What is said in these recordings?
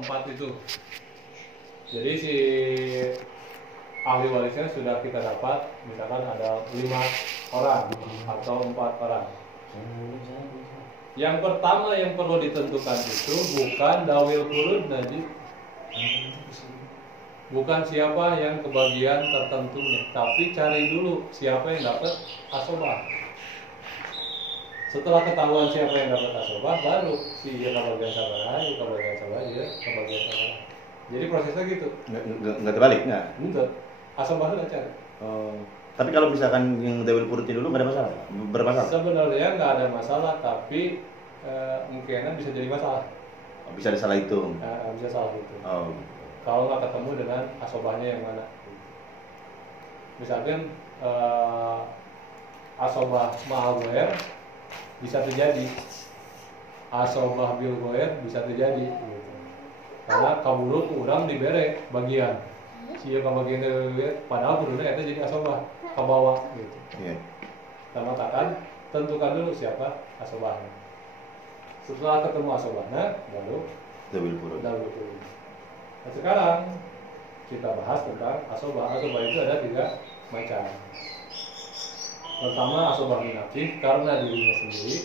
4 itu. Jadi si ahli warisnya sudah kita dapat, misalkan ada 5 orang atau 4 orang. Yang pertama yang perlu ditentukan itu bukan dawil furud najib, bukan siapa yang kebagian tertentunya, tapi cari dulu siapa yang dapat asobah. Setelah ketahuan siapa yang dapat asobah, baru si dia kebagian sabar, kebagian sabar, dia kebagian sabar. Jadi prosesnya gitu. Nggak terbalik nggak? Enggak. Asobah nggak cari. Tapi kalau misalkan yang dawil furudnya dulu nggak ada masalah, bermasalah? Sebenarnya nggak ada masalah, tapi mungkin bisa jadi masalah. Bisa ada salah hitung. Bisa salah itu. Oh. Kalau nggak ketemu dengan asobahnya yang mana. Misalkan asobah ma'al goer bisa terjadi, asobah bil goer bisa terjadi gitu. Karena kabulut urang dibere bagian siya bagian dari padahal kudunya itu jadi asobah ke bawah gitu. Iya. Kita katakan tentukan dulu siapa asobahnya. Setelah ketemu asobahnya baru Dawil furud. Nah, sekarang kita bahas tentang asobah. Asobah itu ada 3 macam. Pertama asobah binafsih karena dirinya sendiri.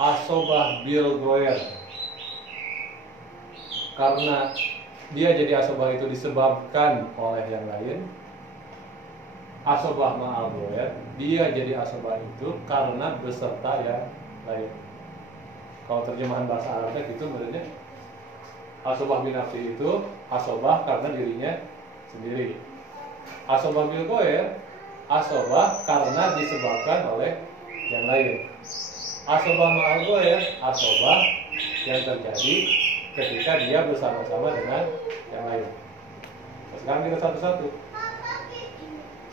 Asobah bil goer karena dia jadi asobah itu disebabkan oleh yang lain. Asobah ma'al goer dia jadi asobah itu karena beserta yang lain. Kalau terjemahan bahasa Arabnya gitu sebenarnya asobah binafsi itu asobah karena dirinya sendiri. Asobah bil goer asobah karena disebabkan oleh yang lain. Asobah ma'al goer asobah yang terjadi ketika dia bersama-sama dengan yang lain. Nah, sekarang kita satu-satu.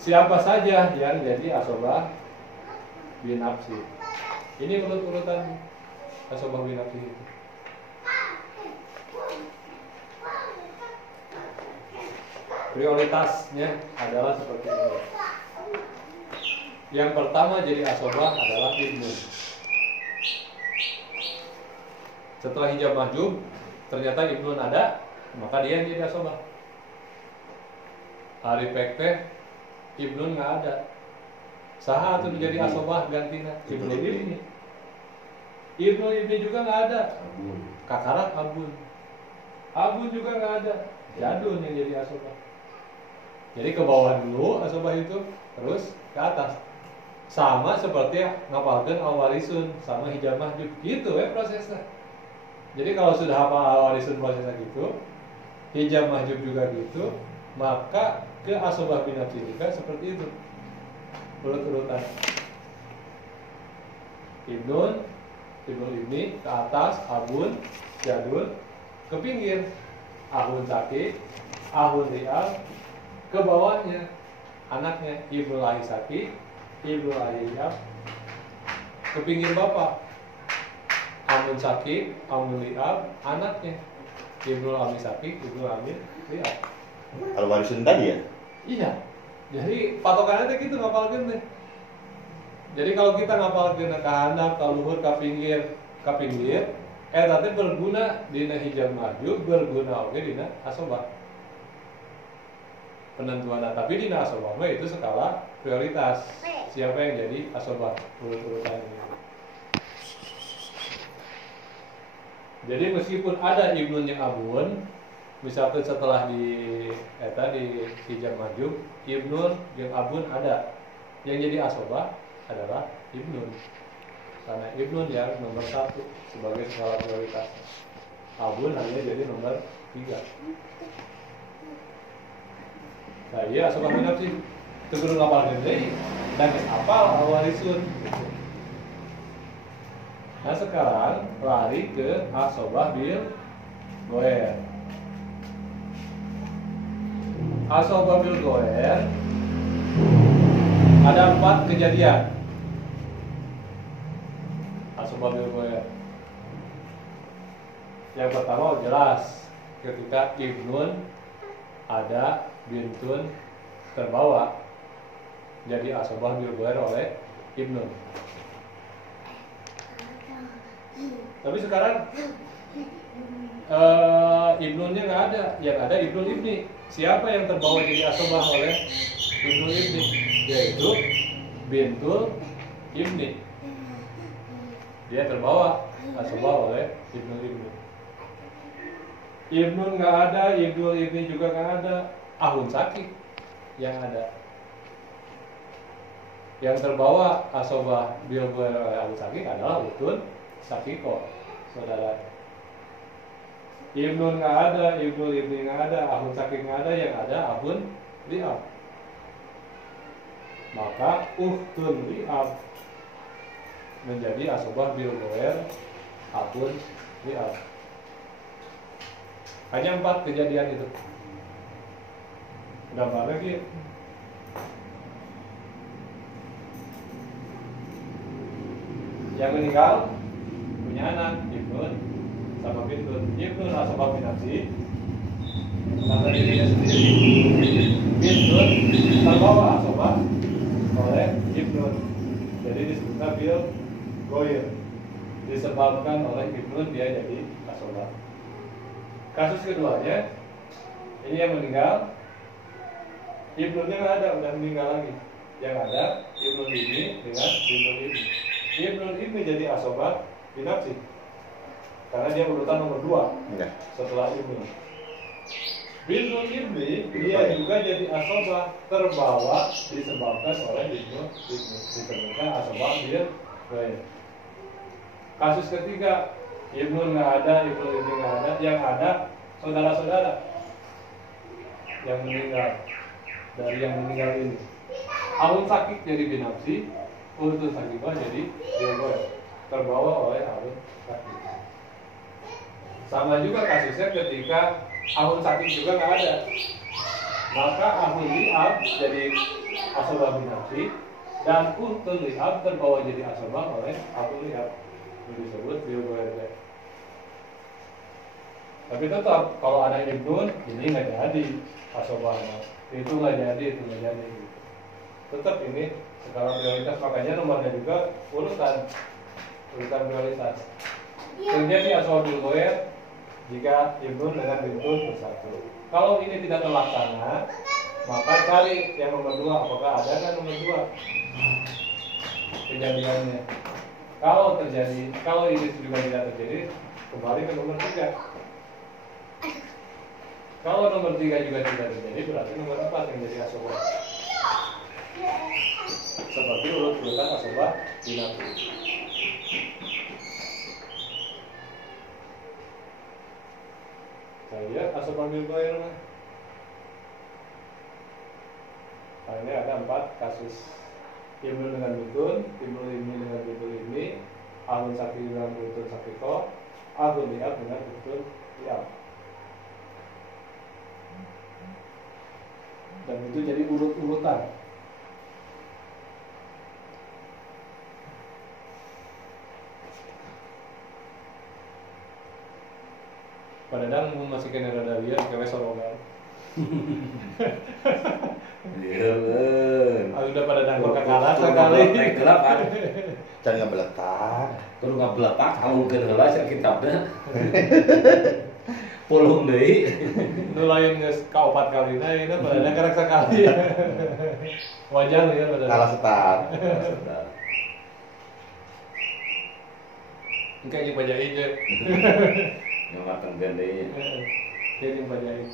Siapa saja yang jadi asobah binafsi? Ini urut-urutan asobah binafsi itu. Prioritasnya adalah seperti ini. Yang pertama jadi asobah adalah ibnu. Setelah hijab mahjub, ternyata ibnu ada, maka dia yang jadi asobah. Hari pekte ibnu nggak ada. Saha itu menjadi asobah gantina ibnu ibni. Ibnu ibni juga nggak ada. Kakarak abun. Abun juga nggak ada. Jadun yang jadi asobah. Jadi ke bawah dulu asobah itu, terus ke atas. Sama seperti ngapalkeun al-warisun sama hijab mahjub gitu ya prosesnya. Jadi kalau sudah hafal al-warisun prosesnya gitu, hijab mahjub juga gitu, maka ke asobah binafsi juga seperti itu. Urut-urutan. Ibnun, ibnu ibni ke atas, abun, jadun, ke pinggir, ahun saki, ahun rial, ke bawahnya anaknya ibnu lahi saki, ibnu lahi rial, ke pinggir bapak amun saki, amun rial, anaknya ibnu ami saki, ibnu ami rial. Kalau warisun tadi ya? Iya. Jadi patokannya gitu ngapalkeun teh. Jadi kalau kita ngapalkeun ka handap, ka luhur, ka pinggir, eta teh berguna dina hijab mahjub, berguna oge dina asobah. Penentuan, tapi dina asobah mah itu skala prioritas. Siapa yang jadi asobah urut-urutannya. Jadi meskipun ada ibnun yang abun, misalkan setelah di hijab mahjub, ibnun yang abun ada, yang jadi asobah adalah ibnun, karena ibnun yang nomor 1 sebagai skala prioritas. Abun hanya jadi nomor 3. Nah iya asobah binafsi itu kudu ngapalkeun deui, dan geus apal al-warisun. Nah sekarang lari ke asobah bil goer. Asobah bil goer ada 4 kejadian. Asobah bil goer. Yang pertama jelas ketika ibnun ada, bintun terbawa jadi asobah bil goer oleh ibnun. Tapi sekarang ibnunnya nggak ada, yang ada ibnul ibni. Siapa yang terbawa jadi asobah oleh ibnul ibni? Yaitu bintul ibni. Dia terbawa asobah oleh ibnul ibni. Ibnun nggak ada, ibnul ibni juga nggak ada. Ahun sakit yang ada. Yang terbawa asobah bil-bil oleh ahun sakit adalah utun sakiko, saudara. Ibnun nggak ada, ibnul ibni nggak ada, ahun sakik nggak ada, yang ada ahun li'ab. Maka uhtun li'ab menjadi asobah bil goer ahun li'ab. Hanya 4 kejadian itu. Gambar lagi. Yang meninggal punya anak, ibnun sama bintun. Ibnun asabah binafsi karena dirinya sendiri. Bintun terbawa asabah oleh ibnun. Jadi disebutnya bil goir. Disebabkan oleh ibnun dia jadi asabah. Kasus keduanya, ini yang meninggal, ibnunnya nggak ada, udah meninggal lagi. Yang ada ibnun ini dengan ibnun ini. Ibnun ini jadi asobah binafsi karena dia urutan nomor 2 setelah ibnun. Ibnun ini dia juga jadi asobah terbawa disebabkan oleh ibnun ini. Disebutkan asobah bil goir. Kasus ketiga, ibnun nggak ada, ibnun ini nggak ada, yang ada saudara-saudara yang meninggal dari yang meninggal ini. Ahun sakit jadi binafsi, urutun sakibah jadi bilgoer, terbawa oleh ahun sakit. Sama juga kasusnya ketika ahun sakit juga nggak ada, maka ahun li'ab jadi asobah binafsi dan urutun li'ab terbawa jadi asobah oleh ahun li'ab, disebut bilgoer. Tapi tetap kalau ada ibnun ini nggak jadi asobahnya, itu nggak jadi, itu nggak jadi. Tetap ini skala prioritas, makanya nomornya juga urutan prioritas. Terjadi asobah bilgoer jika ibnun dengan bintun bersatu. Kalau ini tidak terlaksana, maka cari yang nomor 2, apakah ada kan nomor 2 kejadiannya. Kalau terjadi, kalau ini juga tidak terjadi, kembali ke nomor 3. Kalau nomor 3 juga tidak terjadi, berarti nomor 4 yang jadi asobah. Seperti urut-urutan asobah binafsi. Saya asobah bilgoer. Nah, ini ada 4 kasus. Ibnun dengan bintun, ibnul ibni dengan bintun ibni, ahun sakit dengan bintun sakiko, ahun li'ab dengan bintun li'ab. Dan itu jadi urut-urutan. Padahal masih kena rada liar, kewe sorongan. Iya kan. Udah pada nangkep kakalah sekali. Gelap kan. Jangan nggak beletak. Kalau nggak beletak, kamu kenal sih kitabnya. Pulung deh. Nulain ka 4 kali nah ini pada karek sekali. Wajar ya pada. Kalah setar. Engke jeung pajain je. Yang makan gandenya. Dia jeung pajain.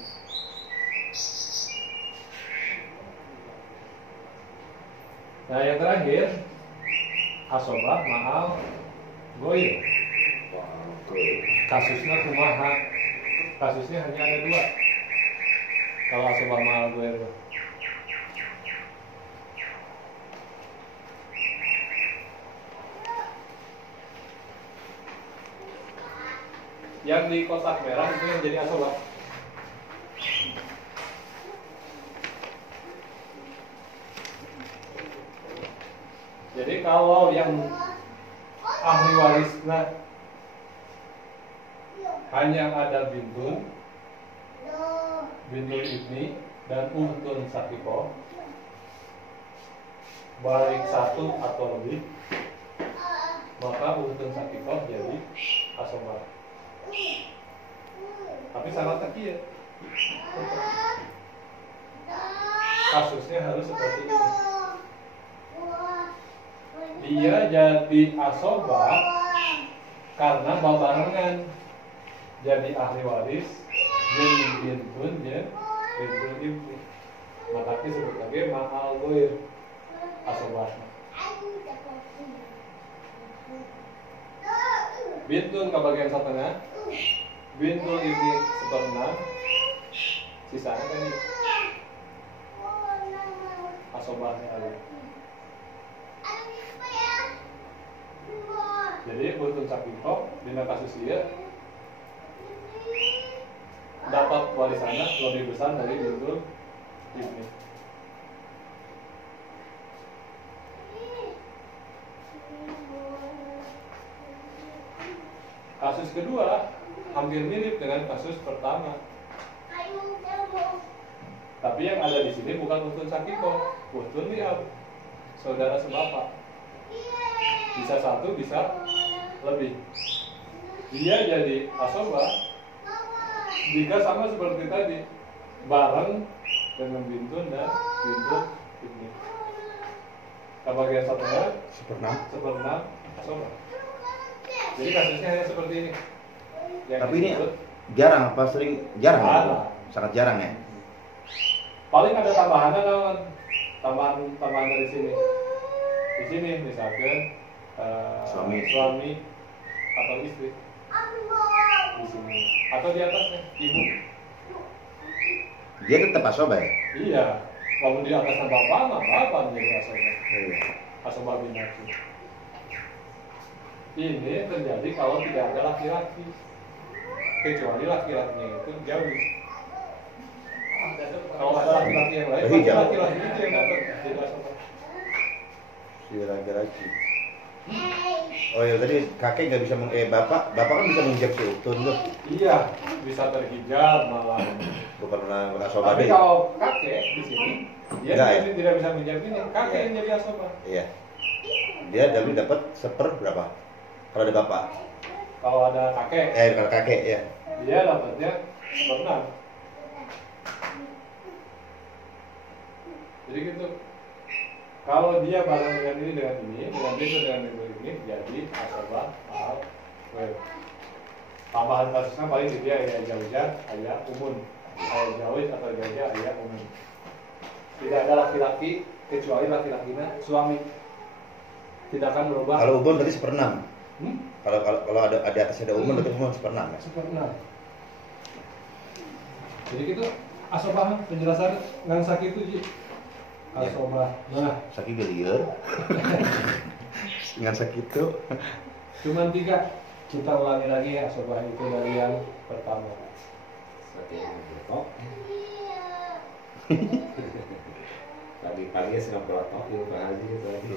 Nah yang terakhir asobah ma'al goir. Kasusnya kumaha? Kasusnya hanya ada 2. Kalau asobah ma'al goir. Yang di kotak merah itu yang jadi asobah. Jadi kalau yang ahli warisnya hanya ada bintun ibni dan uhtun sakiko, baik 1 atau lebih, maka uhtun sakiko jadi asobah. Tapi syarat kecil. Kasusnya harus seperti ini. Dia jadi asobah karena babarengan jadi ahli waris jeung bintun jeung bintun ibni. Maka disebut lagi ma'al goir asobah. Bintun ke bagian setengah, bintun ibni seperenam, sisanya kan ini asobahnya ada. Jadi bintun sakito dina kasus ieu dapat warisannya lebih besar dari bintun ibni. Kasus kedua hampir mirip dengan kasus pertama. Tapi yang ada di sini bukan utun sakiko, utun liab, saudara sebapak. Bisa satu, bisa lebih. Dia jadi asobah jika sama seperti tadi, bareng dengan bintun dan bintun ini. Bagian setengah, seperenam asobah. Jadi kasusnya hanya seperti ini. Tapi ini jarang apa sering? Jarang. Sangat jarang ya. Paling ada tambahannya naon? Tambahan dari sini. Di sini misalkan suami atau istri. Di sini atau di atasnya ibu. Dia tetap asobah ya? Iya. Kalau di atasnya bapak menjadi asobah. Iya. Asobah bin nafsi. Ini terjadi kalau tidak ada laki-laki, kecuali laki-lakinya itu jauh. Kalau ada laki-laki yang lain, pasti laki-laki itu yang dapat jadi asobah. Si laki-laki. Oh ya tadi kakek nggak bisa bapak kan bisa menghijab si utun tuh. Iya, bisa terhijab malah. Bukan asobah. Tapi kalau kakek di sini, dia tidak bisa menhijab ini. Kakek yang jadi asobah. Iya. Dia dapat seperberapa? Kalau ada bapak. Kalau ada kakek. Kalau kakek ya. Dia dapatnya seperenam. Jadi gitu. Kalau dia bareng dengan ini dengan ini, jadi asobah mahal. Tambahan kasusnya paling dia ya jauh-jauh, ayah umun, ayah jauh atau jauh-jauh ayah umun. Tidak ada laki-laki kecuali laki-lakinya suami. Tidak akan berubah. Kalau umun berarti seperenam. Kalau ada atas ada umun berarti umun seperenam ya. Seperenam. Jadi gitu asobah penjelasan ngan sakit itu asobah. Nah, sakit gelieur. Ngan sakit itu. Cuman 3. Kita ulangi lagi asobah itu dari yang pertama. Pagi-pagi sedang berotot di Pak Haji gitu lagi.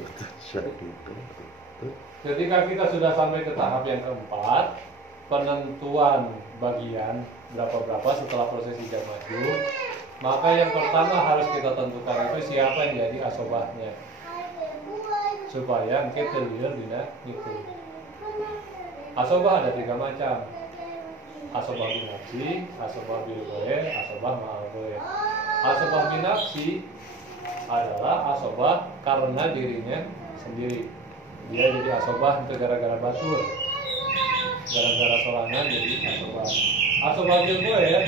Ketika kita sudah sampai ke tahap yang keempat, penentuan bagian berapa setelah proses hijab maju, maka yang pertama harus kita tentukan itu siapa yang jadi asobahnya, supaya kita terlihat dina itu. Asobah ada 3 macam. Asobah bin nafsi, asobah bil goer, asobah ma'al goer. Asobah bin nafsi adalah asobah karena dirinya sendiri. Dia jadi asobah itu gara-gara batur, gara-gara sorangan jadi asobah. Asobah bil goer,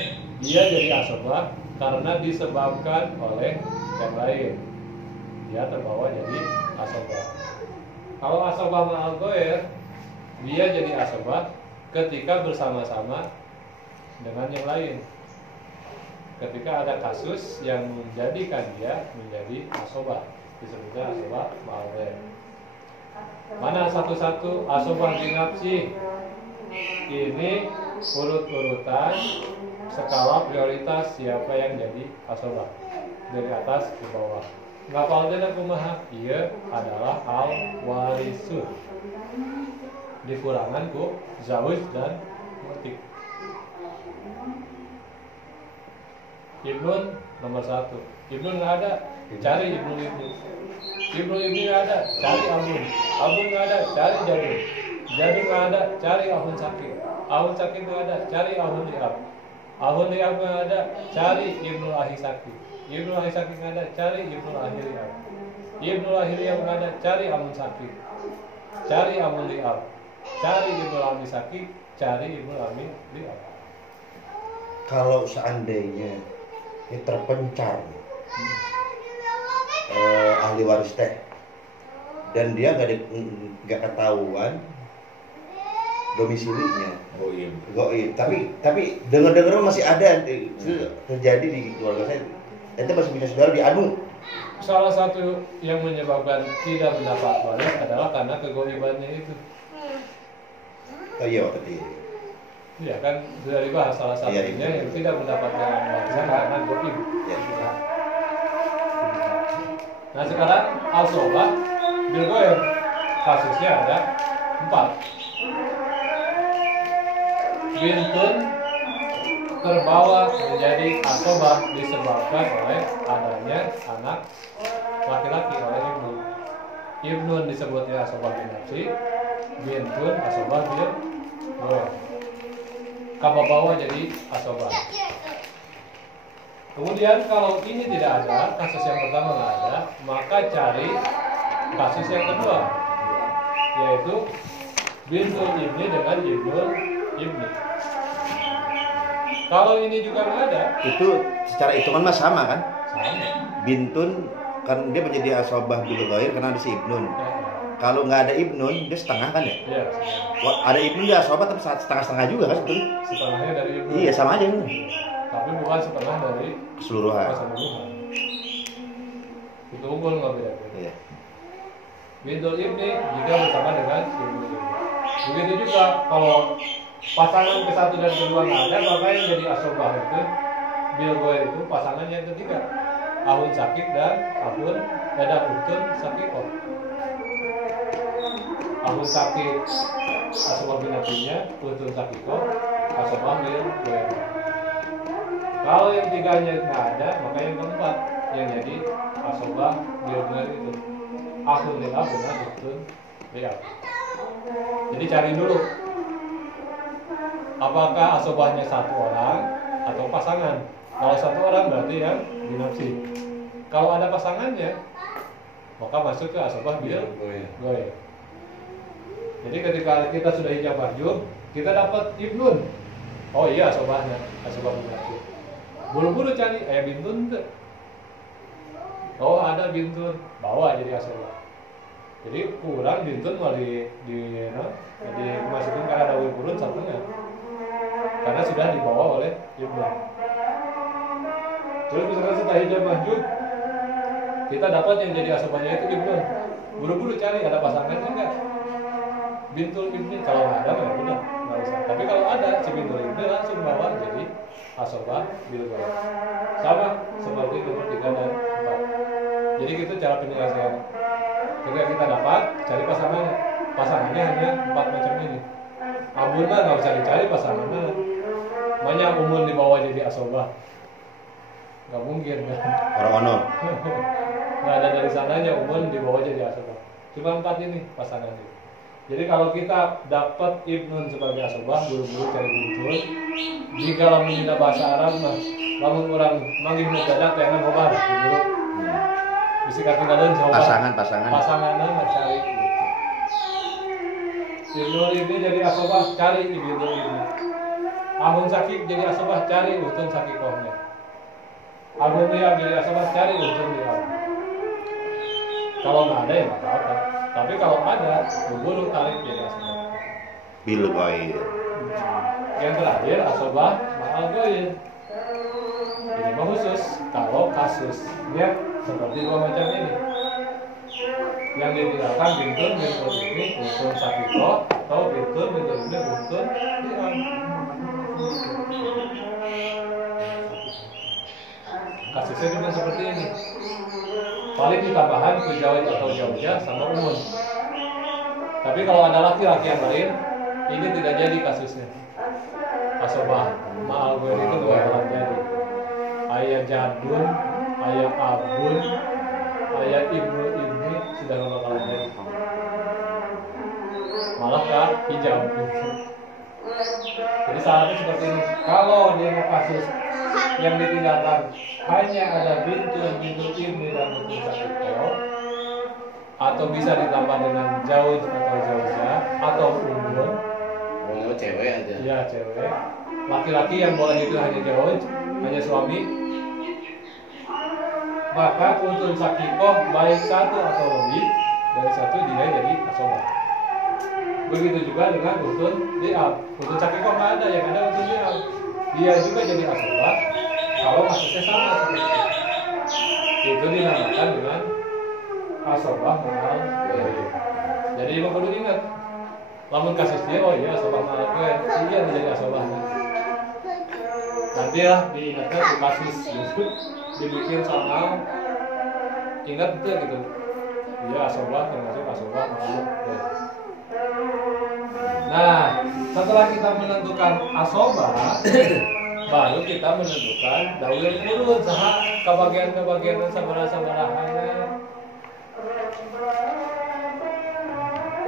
dia jadi asobah karena disebabkan oleh yang lain. Dia terbawa jadi asobah. Kalau asobah ma'al goer, dia jadi asobah ketika bersama-sama dengan yang lain. Ketika ada kasus yang menjadikan dia menjadi asobah, disebutnya asobah ma'al goer. Mana satu-satu asobah bin nafsi? Ini urut-urutan skala prioritas siapa yang jadi asobah dari atas ke bawah. Ngapalnya kumaha? Ia adalah al warisun. Dikurangan ku zawj dan mutik. Ibnun nomor 1. Ibnun nggak ada, cari ibnun ibni. Ibnun ibni nggak ada, cari abun. Abun nggak ada, cari jadun. Jadi nggak ada, cari ahun sakit. Ahun sakit nggak ada, cari ahun liab. Ahun liab nggak ada, cari ibnul ahi sakit. Ibnul ahi sakit nggak ada, cari ibnul ahi liab. Ibnul ahi liab nggak ada, cari ahun sakit. Cari ahun liab. Cari ibnul ahi sakit, cari ibnul ahi liab. Kalau seandainya ini terpencar ahli waris teh dan dia nggak ketahuan domisilinya, goib, tapi dengar masih ada itu terjadi di keluarga saya. Ente masih punya saudara diadu. Salah satu yang menyebabkan tidak mendapat waris adalah karena kegoibannya itu. Oh iya tadi. Iya kan sudah dibahas salah satunya yang tidak mendapatkan warisan karena goib. Ya. Nah sekarang asobah bil goib kasusnya ada 4. Bintun terbawa menjadi asobah disebabkan oleh adanya anak laki-laki oleh ibnu. Ibnun disebutnya asobah bin nafsi, bintun asobah bil goib. Kababawa jadi asobah. Kemudian kalau ini tidak ada, kasus yang pertama nggak ada, maka cari kasus yang kedua, yaitu bintul ibni dengan ibnul ibni. Kalau ini juga nggak ada, Itu secara hitungan mah sama kan? sama. Bintun kan dia menjadi asobah bil ghair karena ada si ibnun. Kalau nggak ada ibnun dia setengah kan ya? Iya, Wah, ada ibnun dia asobah tapi setengah-setengah juga kan sebetulnya. setengahnya dari ibnu. Iya sama aja kan? Tapi bukan setengah dari Keseluruhan. keseluruhan. Itu unggul nggak beda-beda. Iya. Bintul ibni jika bersama dengan ibnu ibni. Begitu juga kalau pasangan ke satu dan kedua nggak ada, maka yang jadi asobah itu bil goib itu pasangan yang ketiga, ahun sakit dan ahun untun sakikoh. Ahun sakit asobah binatinya, untun sakikoh asobah bil goib. Kalau yang tiganya nggak ada, maka yang keempat yang jadi asobah bil goib itu ahun liab dengan untun liab. Jadi cari dulu apakah asobahnya satu orang atau pasangan. Kalau satu orang berarti yang binafsi. Kalau ada pasangannya, maka masuk ke asobah bil goib. Jadi ketika kita sudah hijab baju, kita dapat ibnun. Oh iya asobahnya, asobah binafsi. Buru-buru cari bintun tuh. Oh ada bintun, bawa jadi asobah. Jadi kurang bintun malah dimasukin ke ada kurun satunya. Karena sudah dibawa oleh ibnu. Terus misalkan setelah hijab mahjub, kita dapat yang jadi asobahnya itu ibnu. Buru-buru cari ada pasangannya enggak? Bintul ibni kalau nggak ada ya udah nggak usah. Tapi kalau ada si bintul ibni langsung bawa jadi asobah bil goib. Sama seperti nomor 3 dan 4. Jadi itu cara penyelesaian. Ketika kita dapat cari pasangannya. Pasangannya hanya 4 macam ini. Abun mah nggak usah dicari pasangannya. Banyak umur dibawa jadi asobah. Nggak mungkin kan? Orang-ono. Nggak ada dari sananya umur dibawa jadi asobah. Cuma 4 ini pasangannya. Jadi kalau kita dapat ibnun sebagai asobah, buru-buru cari bintul. Jika lamun tidak bahasa Arab mah, lamun orang manggil mudadak yang ngobar buru. Bisa ketinggalan jawab. Pasangannya nggak cari. Ibnul ibni jadi asobah, cari ibnul ibni. Ahun sakit jadi asobah, cari utun sakikohnya. Ahun liab jadi asobah, cari utun liab. Kalau nggak ada ya nggak apa-apa. Tapi kalau ada, buru tarik jadi asobah Bil ghair. Yang terakhir asobah ma'al goib. Ini mah khusus kalau kasusnya seperti 2 macam ini. Yang ditinggalkan bintun ini untun sakiko atau bintun ini untun liab. Kasusnya juga seperti ini. Paling ditambahan ke jawab atau jawabnya sama umum. Tapi kalau ada laki-laki yang lain, ini tidak jadi kasusnya. Asobah ma'al goib itu nggak bakalan jadi. Ayah jadun, ayah abun, ayah ibnu ibni sudah nggak bakalan jadi. malah ke hijab. Jadi syaratnya seperti ini. Kalau dia mau kasus yang ditinggalkan hanya ada bintu ibni dan bintu sakiko, atau bisa ditambah dengan jauh atau jauzah atau umbun. Mau cewek aja. Iya, cewek. Laki-laki yang boleh itu hanya jauh, hanya suami. Maka untun sakiko baik satu atau lebih dari satu dia jadi asobah. Begitu juga dengan untun diab. Untun sakiko nggak ada, yang ada untun diab. Dia juga jadi asobah kalau kasusnya sama seperti itu. Itu dinamakan dengan asobah mengal. Jadi lo perlu ingat, lamun kasus dia, oh iya asobah mengal gue, iya menjadi asobah. Nanti lah diingatkan di kasus gitu, dibikin sama, ingat betul gitu. Iya asobah termasuk asobah mengal. Nah, setelah kita menentukan asobah, baru kita menentukan dawil kurun saha kebagian-kebagian sabaraha-sabarahannya.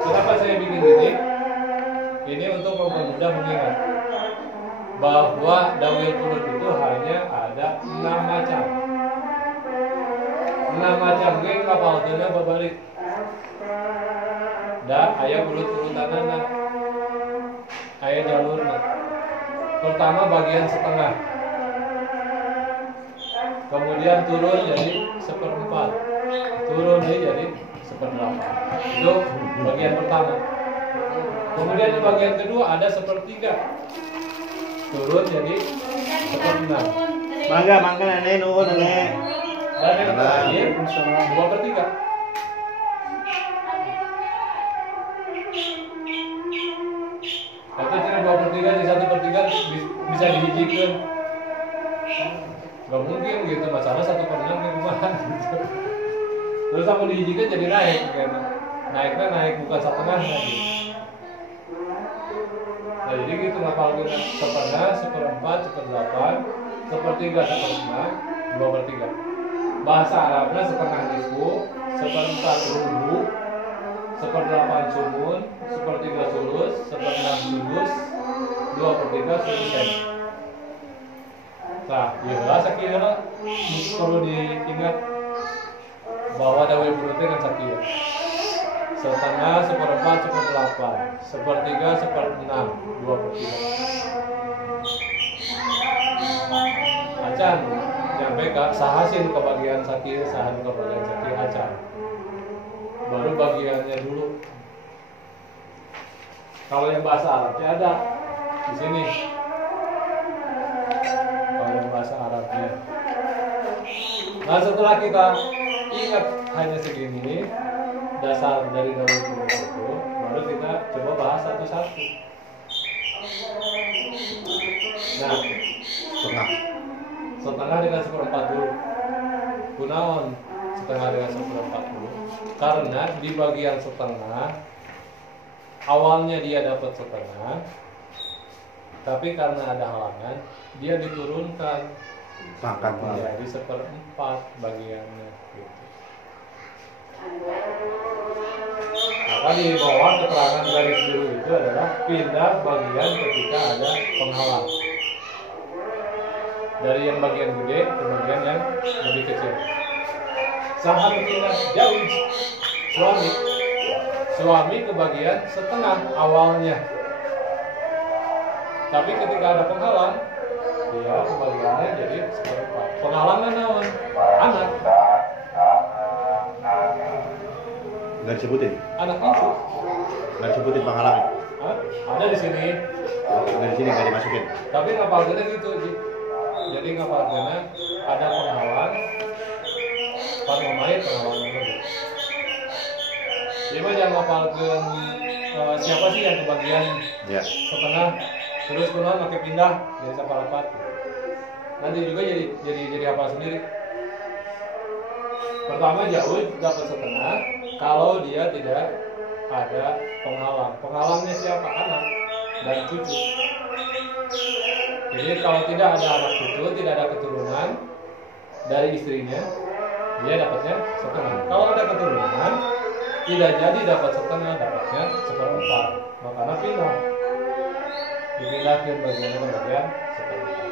Kenapa saya bikin ini? Ini untuk mempermudah mengingat bahwa dawil kurun itu hanya ada 6 macam. 6 macam ge kapal teu babalik. Da aya ulut-ulutanana. Aya jalurna. Pertama bagian setengah, kemudian turun jadi 1/4, turun jadi 1/8. Itu bagian pertama. Kemudian di bagian kedua ada 1/3, turun jadi 1/6. Mangga nenek nuhun nenek. Dan yang terakhir 2/3. Atau cara 2/3 di 1/3 bisa dihijikan. Gak mungkin gitu, masalah 1/6 ke kumaha gitu. Terus aku dihijikan jadi naik kan. Naiknya naik bukan 1/2 lagi. Nah, jadi gitu ngapalkeun 1/2, 1/4, 1/8, 1/3, 1/6, 2/3. Bahasa Arabnya 1/2 nisfu, 1/4 rubu, 1/8 sumun, 1/3 sulus, 1/6 sulus, 2/3 sulusen. Nah, ya sakira perlu diingat bahwa dawil kurun kan sakira. 1/2, 1/4, 1/8, 1/3, 1/6, 2/3. Acan nyampe ke saha sih ke bagian sakira, saha ke bagian sakira acan. Baru bagiannya dulu. Kalau yang bahasa Arabnya ada di sini. Kalau yang bahasa Arabnya. Nah, setelah kita ingat hanya segini dasar dari dawil kurun itu, baru kita coba bahas satu-satu. Nah, setengah dengan 1/4 dulu. Kunaon setengah dengan 1/4 dulu? Karena di bagian setengah awalnya dia dapat setengah, tapi karena ada halangan dia diturunkan menjadi 1/4 bagiannya gitu. Maka di bawah keterangan garis biru itu adalah pindah bagian ketika ada penghalang dari yang bagian gede ke bagian yang lebih kecil. Sahat pindah jauh suami ke bagian setengah awalnya, tapi ketika ada penghalang dia pembagiannya jadi 1/4. Penghalangan naon? Anak. Nggak disebutin? Anak itu. Nggak disebutin penghalangnya? Ada di sini. Dari sini nggak dimasukin? Tapi ngapalkeunna gitu, jadi ngapalkeunna ada penghalang, pas ngomongin penghalangan lagi. Jadi mah jangan ngapalkeun siapa sih yang kebagian Ya. setengah, terus kunaon pakai pindah jadi 1/4. Nanti juga jadi hafal sendiri. Pertama jauh dapat setengah kalau dia tidak ada penghalang. Penghalangnya siapa? Anak dan cucu. Jadi kalau tidak ada anak cucu, tidak ada keturunan dari istrinya, dia dapatnya setengah. Kalau ada keturunan, tidak jadi dapat setengah, dapatnya seperempat. Makanya pindah, dipindahkan bagian ke bagian seperempat.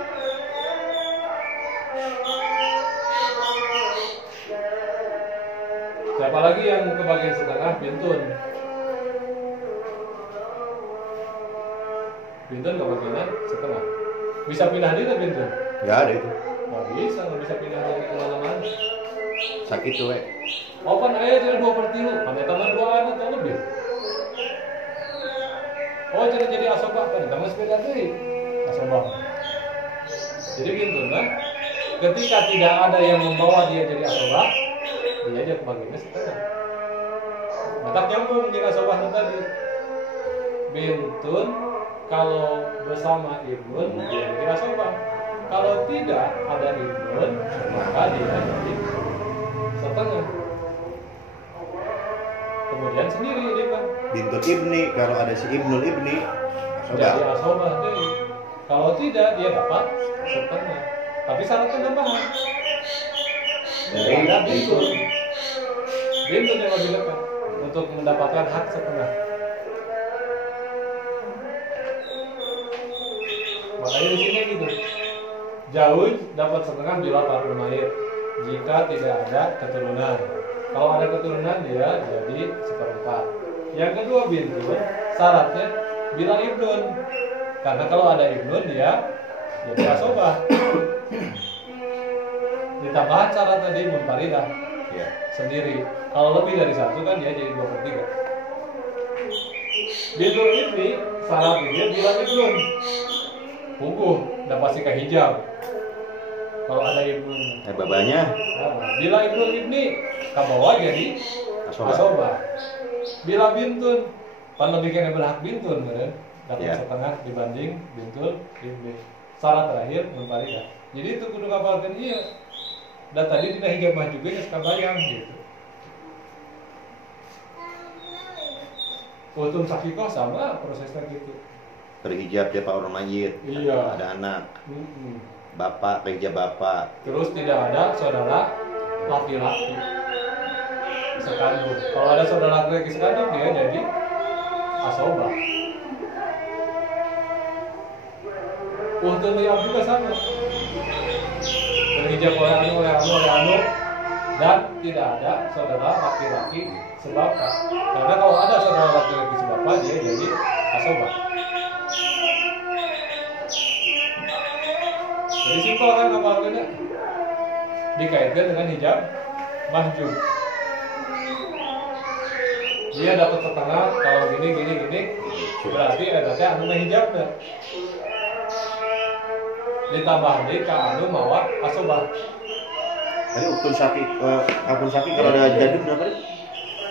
Siapa lagi yang ke bagian setengah? Bintun. Bintun ke bagian setengah. Bisa pindah dia bintun? Nggak ada itu. Nggak bisa, nggak bisa pindah dari kemana-mana. Sakit tuh, Oh kan ayah jadi 2/3, kan teman 2 anak atau lebih. Oh jadi asobah kan, teman sepeda deh asobah. Jadi gitu nah, ketika tidak ada yang membawa dia jadi asobah, dia jadi bagiannya setengah. Maka nyambung jadi asobah tadi. Bintun kalau bersama ibnun dia jadi asobah. Kalau tidak ada ibnun maka dia jadi setengah. Kemudian sendiri ini kan Bintul ibni, kalau ada si ibnul ibni, jadi asobah deh. Kalau tidak dia dapat setengah. Tapi syaratnya tambahan. Dari Ada bintun. Bintun yang lebih dekat untuk mendapatkan hak setengah. Makanya di sini gitu. Jauh dapat setengah bila fardu mayit. Jika tidak ada keturunan. Kalau ada keturunan dia jadi seperempat. Yang kedua bintun, syaratnya bila ibnun. Karena kalau ada ibnun dia jadi asobah. Ditambah syarat tadi munfaridah ya. sendiri. Kalau lebih dari satu kan dia jadi 2/3. Bintul ibni syarat dia bila ibnun. Hukum dapat sikah hijab. Kalau ada ibnun. Babanya Nah, bila ibnul ibni kabawa jadi asobah. asobah. Bila bintun pan lebih kena berhak bintun kan? Dapat Ya. setengah dibanding bintul ibni. Syarat terakhir munfaridah. Jadi itu kudu ngapalkeun iya. Dan tadi dina hijab mah juga geus kabayang gitu. Hukum sakikoh sama prosesnya gitu. Berhijab dia pak orang mayit. Iya. Ada anak. Mm-mm. Bapak kerja bapak. Terus tidak ada saudara laki-laki sekandung. Kalau ada saudara laki-laki sekandung dia jadi asobah. Untuk liab juga sama. Berhijab oleh anu dan tidak ada saudara laki-laki sebapak. Karena kalau ada saudara laki-laki sebapak dia jadi asobah. Jadi simpel kan kapalnya dikaitkan dengan hijab mahjub. Dia dapat setengah kalau gini berarti ada teh anu hijabnya. Ditambah deh ka anu mawa asobah. Tadi ukun sakit, akun sakit kalau ada jadun berapa deh?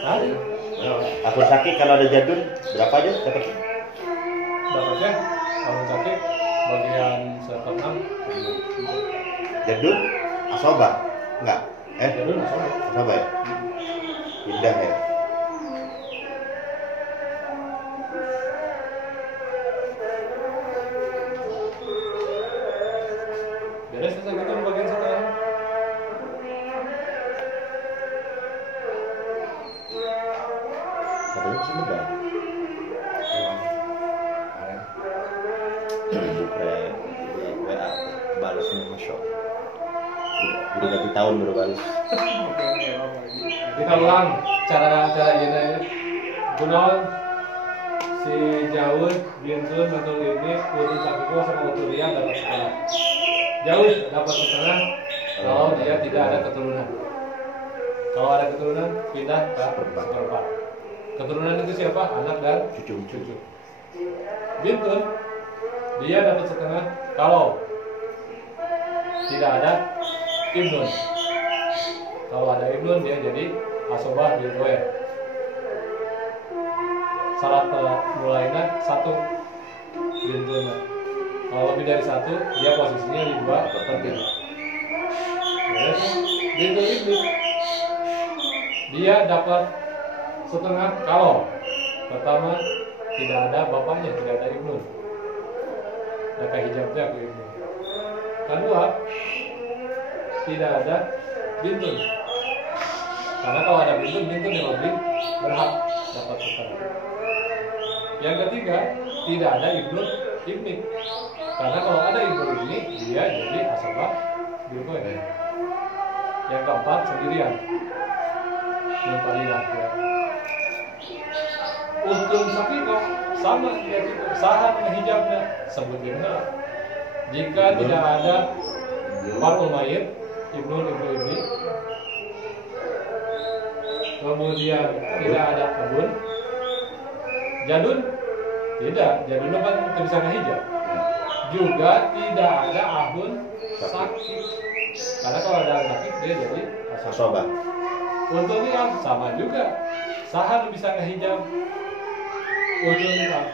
Hah? Akun sakit kalau ada jadun berapa aja dapatnya? Dapatnya kalau sakit bagian 1/6. Jadun asobah enggak? Jadi asobah. Asobah ya? Pindah ya. Beres selesai gitu bagian setengah. Katanya sebentar. WA balasnya masya Allah. Udah ganti tahun baru balas. Kita ulang cara ini ya. Gunawan si Jauh bintun betul ini urut sakiko sama utulia dapat setengah. Jauh dapat setengah kalau dia tidak ada keturunan. Kalau ada keturunan pindah ke seperempat. Keturunan itu siapa? Anak dan Cucu. bintun dia dapat setengah kalau tidak ada ibnun. Kalau ada ibnun dia jadi asobah bintuer. Syarat mulainya 1 bintun. Kalau lebih dari 1 dia posisinya di 2/3. Bintu ibnu dia dapat setengah kalau pertama tidak ada bapaknya, tidak ada ibnu. Ada hijabnya ke ibnu. Kedua tidak ada bintun. Karena kalau ada bintun yang lebih berhak dapat setengah. Yang ketiga, tidak ada ibnu ibni. Karena kalau ada ibnu ibni, dia jadi asabah bilkoin. Yang keempat, sendirian. Munfaridah ya. Untuk sakikah sama dia juga sah menghijabnya sebut benar. Jika tidak ada farul mayit, ibnu ibni, kemudian tidak ada abun, jadun tidak, jadun kan tidak bisa menghijab. Juga tidak ada ahun sakit, karena kalau ada sakit dia jadi Asobah. Untuk niat sama juga, sah bisa menghijab. Untuk niat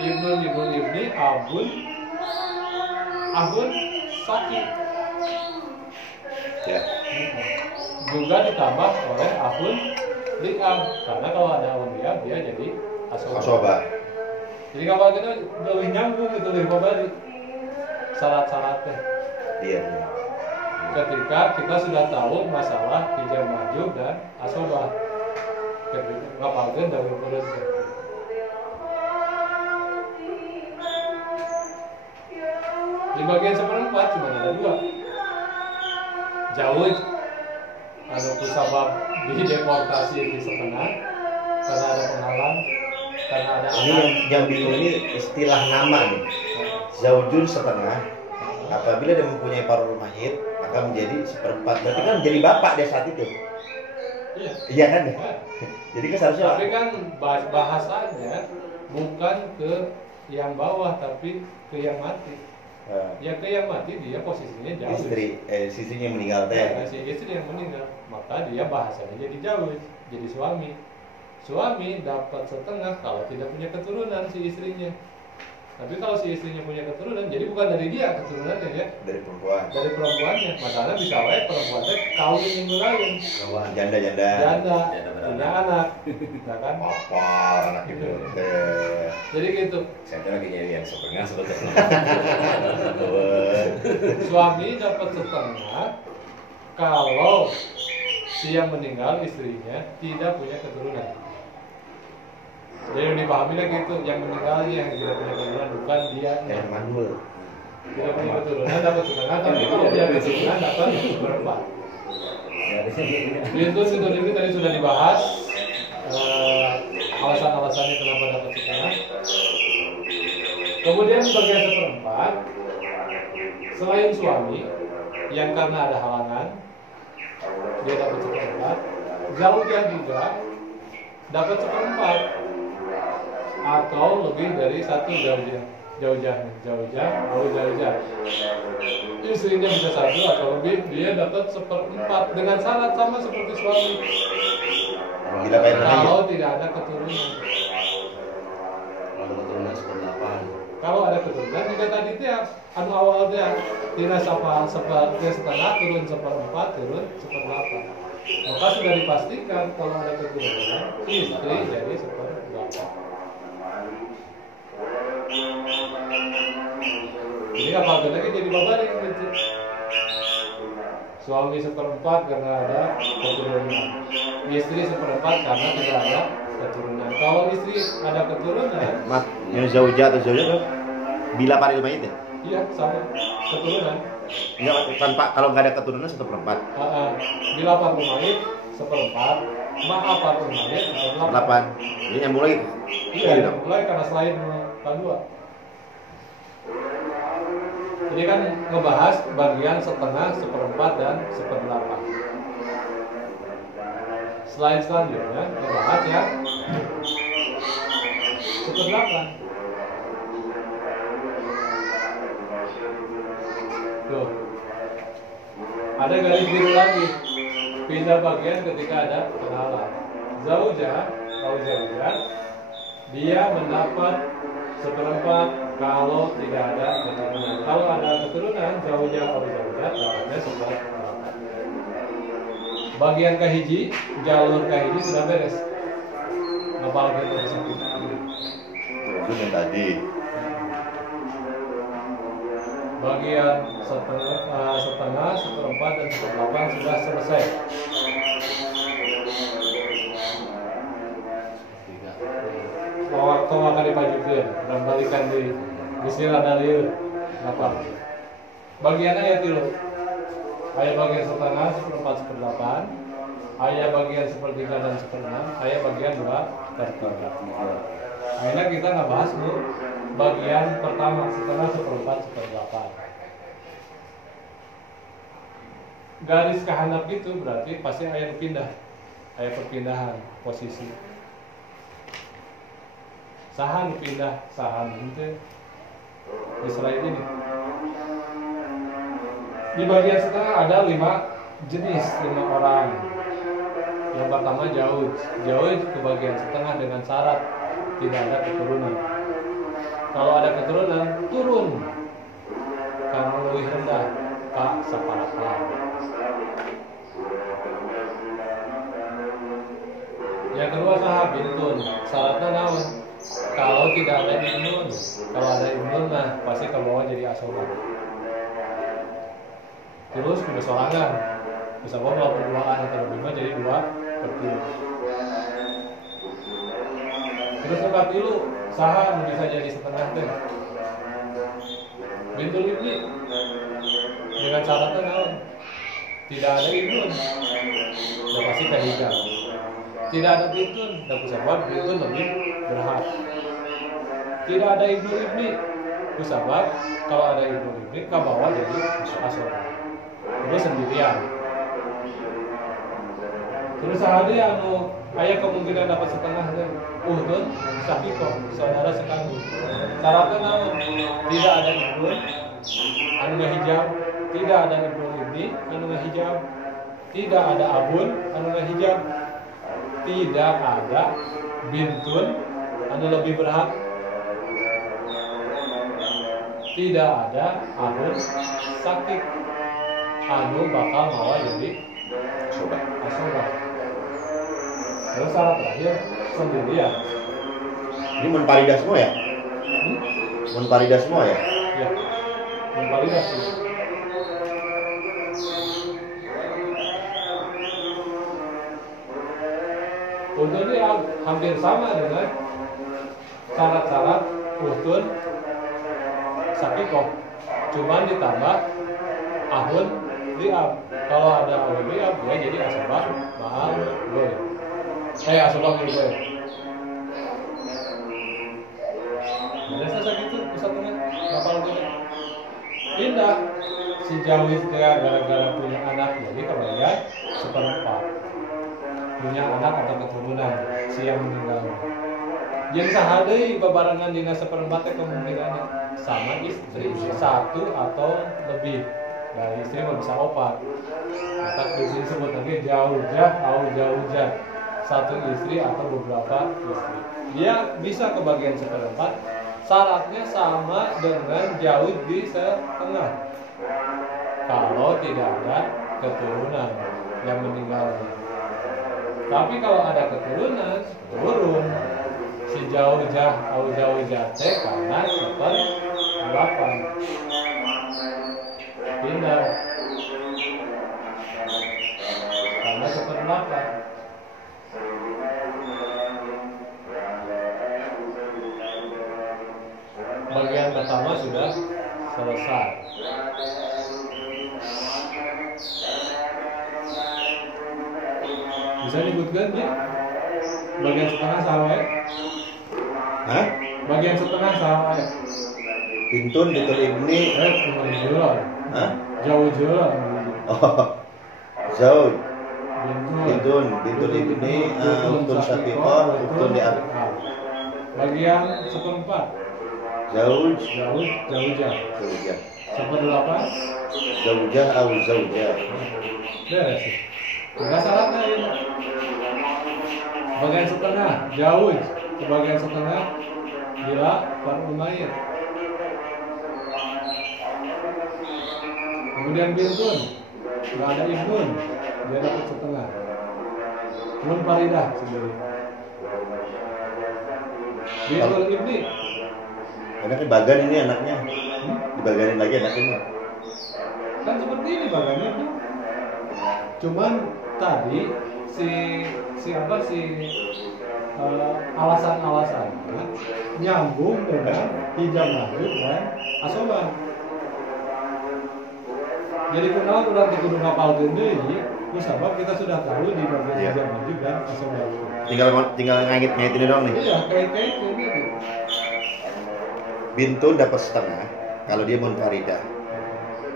ibnu ibni ahun sakit. Ya. Juga ditambah oleh ahun li'am, karena kalau ada ahun li'am dia jadi asobah. Jadi kalau kita lebih nyambung gitu lebih kembali syarat-syaratnya. Iya. Ketika kita sudah tahu masalah hijab majub dan asobah, ketika ngapalkeun dari urut. Di bagian seperempat cuma ada dua. Jauh ada kusabab dideportasi di setengah karena ada penghalang, karena ada Ini yang bingung ini istilah nama nih. Zaujun setengah. Apabila dia mempunyai farul mayit, maka menjadi seperempat. Berarti kan menjadi bapak dia saat itu. Iya. Iya kan ya? Jadi kan seharusnya. Tapi kan bahasanya bukan ke yang bawah tapi ke yang mati. Ya ke yang mati dia posisinya jauh. Istrinya meninggal teh. Ya, si istri yang meninggal, maka dia bahasanya jadi jauh, jadi suami. Suami dapat setengah kalau tidak punya keturunan si istrinya. Tapi kalau si istrinya punya keturunan, jadi bukan dari dia keturunannya ya. Dari perempuan. Dari perempuannya. Masalahnya bisa wae perempuannya kawin yang lain. Janda. Janda punya anak. Ya kan? Apa anak itu? Jadi gitu. Saya tuh lagi nyari yang setengah sebetulnya. Suami dapat setengah kalau si yang meninggal istrinya tidak punya keturunan. Jadi yang dipahami lah gitu, yang meninggalnya yang tidak punya keturunan bukan dia. Yang mandul. Tidak punya keturunan dapat setengah, tapi kalau dia keturunan dapat seperempat. Itu ini tadi sudah dibahas alasan-alasannya kenapa dapat setengah. Kemudian bagian seperempat, selain suami yang karena ada halangan dia dapat seperempat, zaujah juga dapat seperempat atau lebih dari satu zaujah istrinya bisa satu atau lebih, dia dapat seperempat dengan syarat sama seperti suami. Kalau tidak ada keturunan. Kalau keturunan seperti apa? Kalau ada keturunan juga tadi itu ya anu awal dia tidak seperti setengah turun seperempat turun seperdelapan. Maka sudah dipastikan kalau ada keturunan istri jadi seperdelapan. Jadi apa lagi jadi babari gitu. Suami seperempat karena ada keturunan, istri seperempat karena tidak ada keturunan. Kalau istri ada keturunan, yang zaujah atau zaujah tuh bila paril mayit ya? Iya sama keturunan. Enggak, tanpa kalau nggak ada keturunan seperempat. Bila paril mayit seperempat, maaf paril mayit Delapan. Jadi yang mulai. Iya, yang mulai karena selain kedua. Ini kan ngebahas bagian setengah, seperempat, dan seperdelapan. Slide selanjutnya ngebahas yang seperdelapan. Tuh, ada garis biru lagi. Pindah bagian ketika ada penghalang. Zaujah, kalau zaujah, dia mendapat seperempat kalau tidak ada keturunan. Kalau ada keturunan, zaujah atau zaujah, dapatnya seperempat. Bagian kahiji, jalur kahiji sudah beres. Ngapal gitu bisa. Itu yang tadi. Bagian setengah, seperempat, dan seperdelapan sudah selesai. tong akan dipajukeun dan balikan di istilah dari apa bagiannya ya tilu aya bagian setengah 1/4/8 aya bagian 1/3 dan 1/6 aya bagian 2/3. Akhirnya kita nggak bahas dulu bagian pertama setengah 1/4/8. Garis kehandap itu berarti pasti aya pindah, aya perpindahan posisi. Saha nu pindah, saha henteu. Di slide ini. Di bagian setengah ada 5 jenis, 5 orang. Yang pertama jauh ke bagian setengah dengan syarat tidak ada keturunan. Kalau ada keturunan, turun karena lebih rendah Pak saparapan. Yang kedua saha bintun, syaratnya naon? Kalau tidak ada ibnun, kalau ada ibnun nah pasti ke bawah jadi asobah. Terus kudu sorangan, bisa bawa berduaan atau lebih mah jadi 2/3. Terus tempat dulu saha nu bisa jadi setengah teh. Bintul ibni dengan syaratnya naon? Tidak ada ibnun, udah pasti kahijab. Tidak ada bintun, udah kusabab bintun lebih berhak. Tidak ada ibnu ibni, kusabab kalau ada ibnu ibni ke bawah jadi asobah. Terus sendirian. Terus sehari anu aya kemungkinan dapat setengah teh. Tuh sakiko saudara sekandung. Syaratnya naon? Tidak ada ibnu anu ngahijab, tidak ada ibnu ibni anu ngahijab, tidak ada abun anu ngahijab, tidak ada bintun anu lebih berhak, tidak ada abun sakit anu bakal mawa jadi asobah. Terus syarat terakhir sendirian. Ini munfaridah semua ya? Munfaridah semua ya? Ya, munfaridah sih. Untuk ini hampir sama dengan syarat-syarat utun sakikoh, cuman ditambah ahun liab. Kalau ada ahun liab dia jadi asobah mahal gue. Asobah gue. Biasa segitu bisa punya kapal gue. Pindah si Jawi gara-gara punya anak jadi kebagian 1/4. Punya anak atau keturunan si yang meninggal. Yang sahadei bebarengan dina 1/4 kemungkinannya sama istri 1 atau lebih. Dari istri mau bisa 4. Maka di sini sebut lagi jauh-jauh 1 istri atau beberapa istri. Dia bisa ke bagian 1/4. Syaratnya sama dengan jauh di setengah. Kalau tidak ada keturunan yang meninggal. Tapi kalau ada keturunan, turun si jauh teh karena 1/8 pindah karena 1/8. Bagian pertama sudah selesai. Bisa disebutkan ya? Bagian setengah sama ya? Hah? Bagian setengah sama ya? Bintun ibni. Jual. Hah? Jauh. Oh. Zauj. Bintun ibni, uktun syaqiqah, uktun li'ab. Bagian 1/4. Zauj. Zaujah. 1/8. Zaujah au zaujah. Beres sih. Enggak syaratnya ini. Bagian setengah jauh ke bagian setengah bila fardu mayit. Kemudian bintun nggak ada ibnun dia dapat setengah. Munfaridah sendiri. Bintul ibni. Anaknya bagan ini anaknya. Dibaganin lagi anaknya. Kan seperti ini bagannya. Cuman tadi si alasan-alasan nyambung dengan hijab mahjub dan asobah. Jadi kenal kurang di kudu ngapal gede ini, sebab kita sudah tahu di bagian Iya. hijab mahjub dan asobah. Tinggal ngait-ngaitin doang nih. Iya, kait-kait gitu. Bintun dapat setengah kalau dia munfaridah.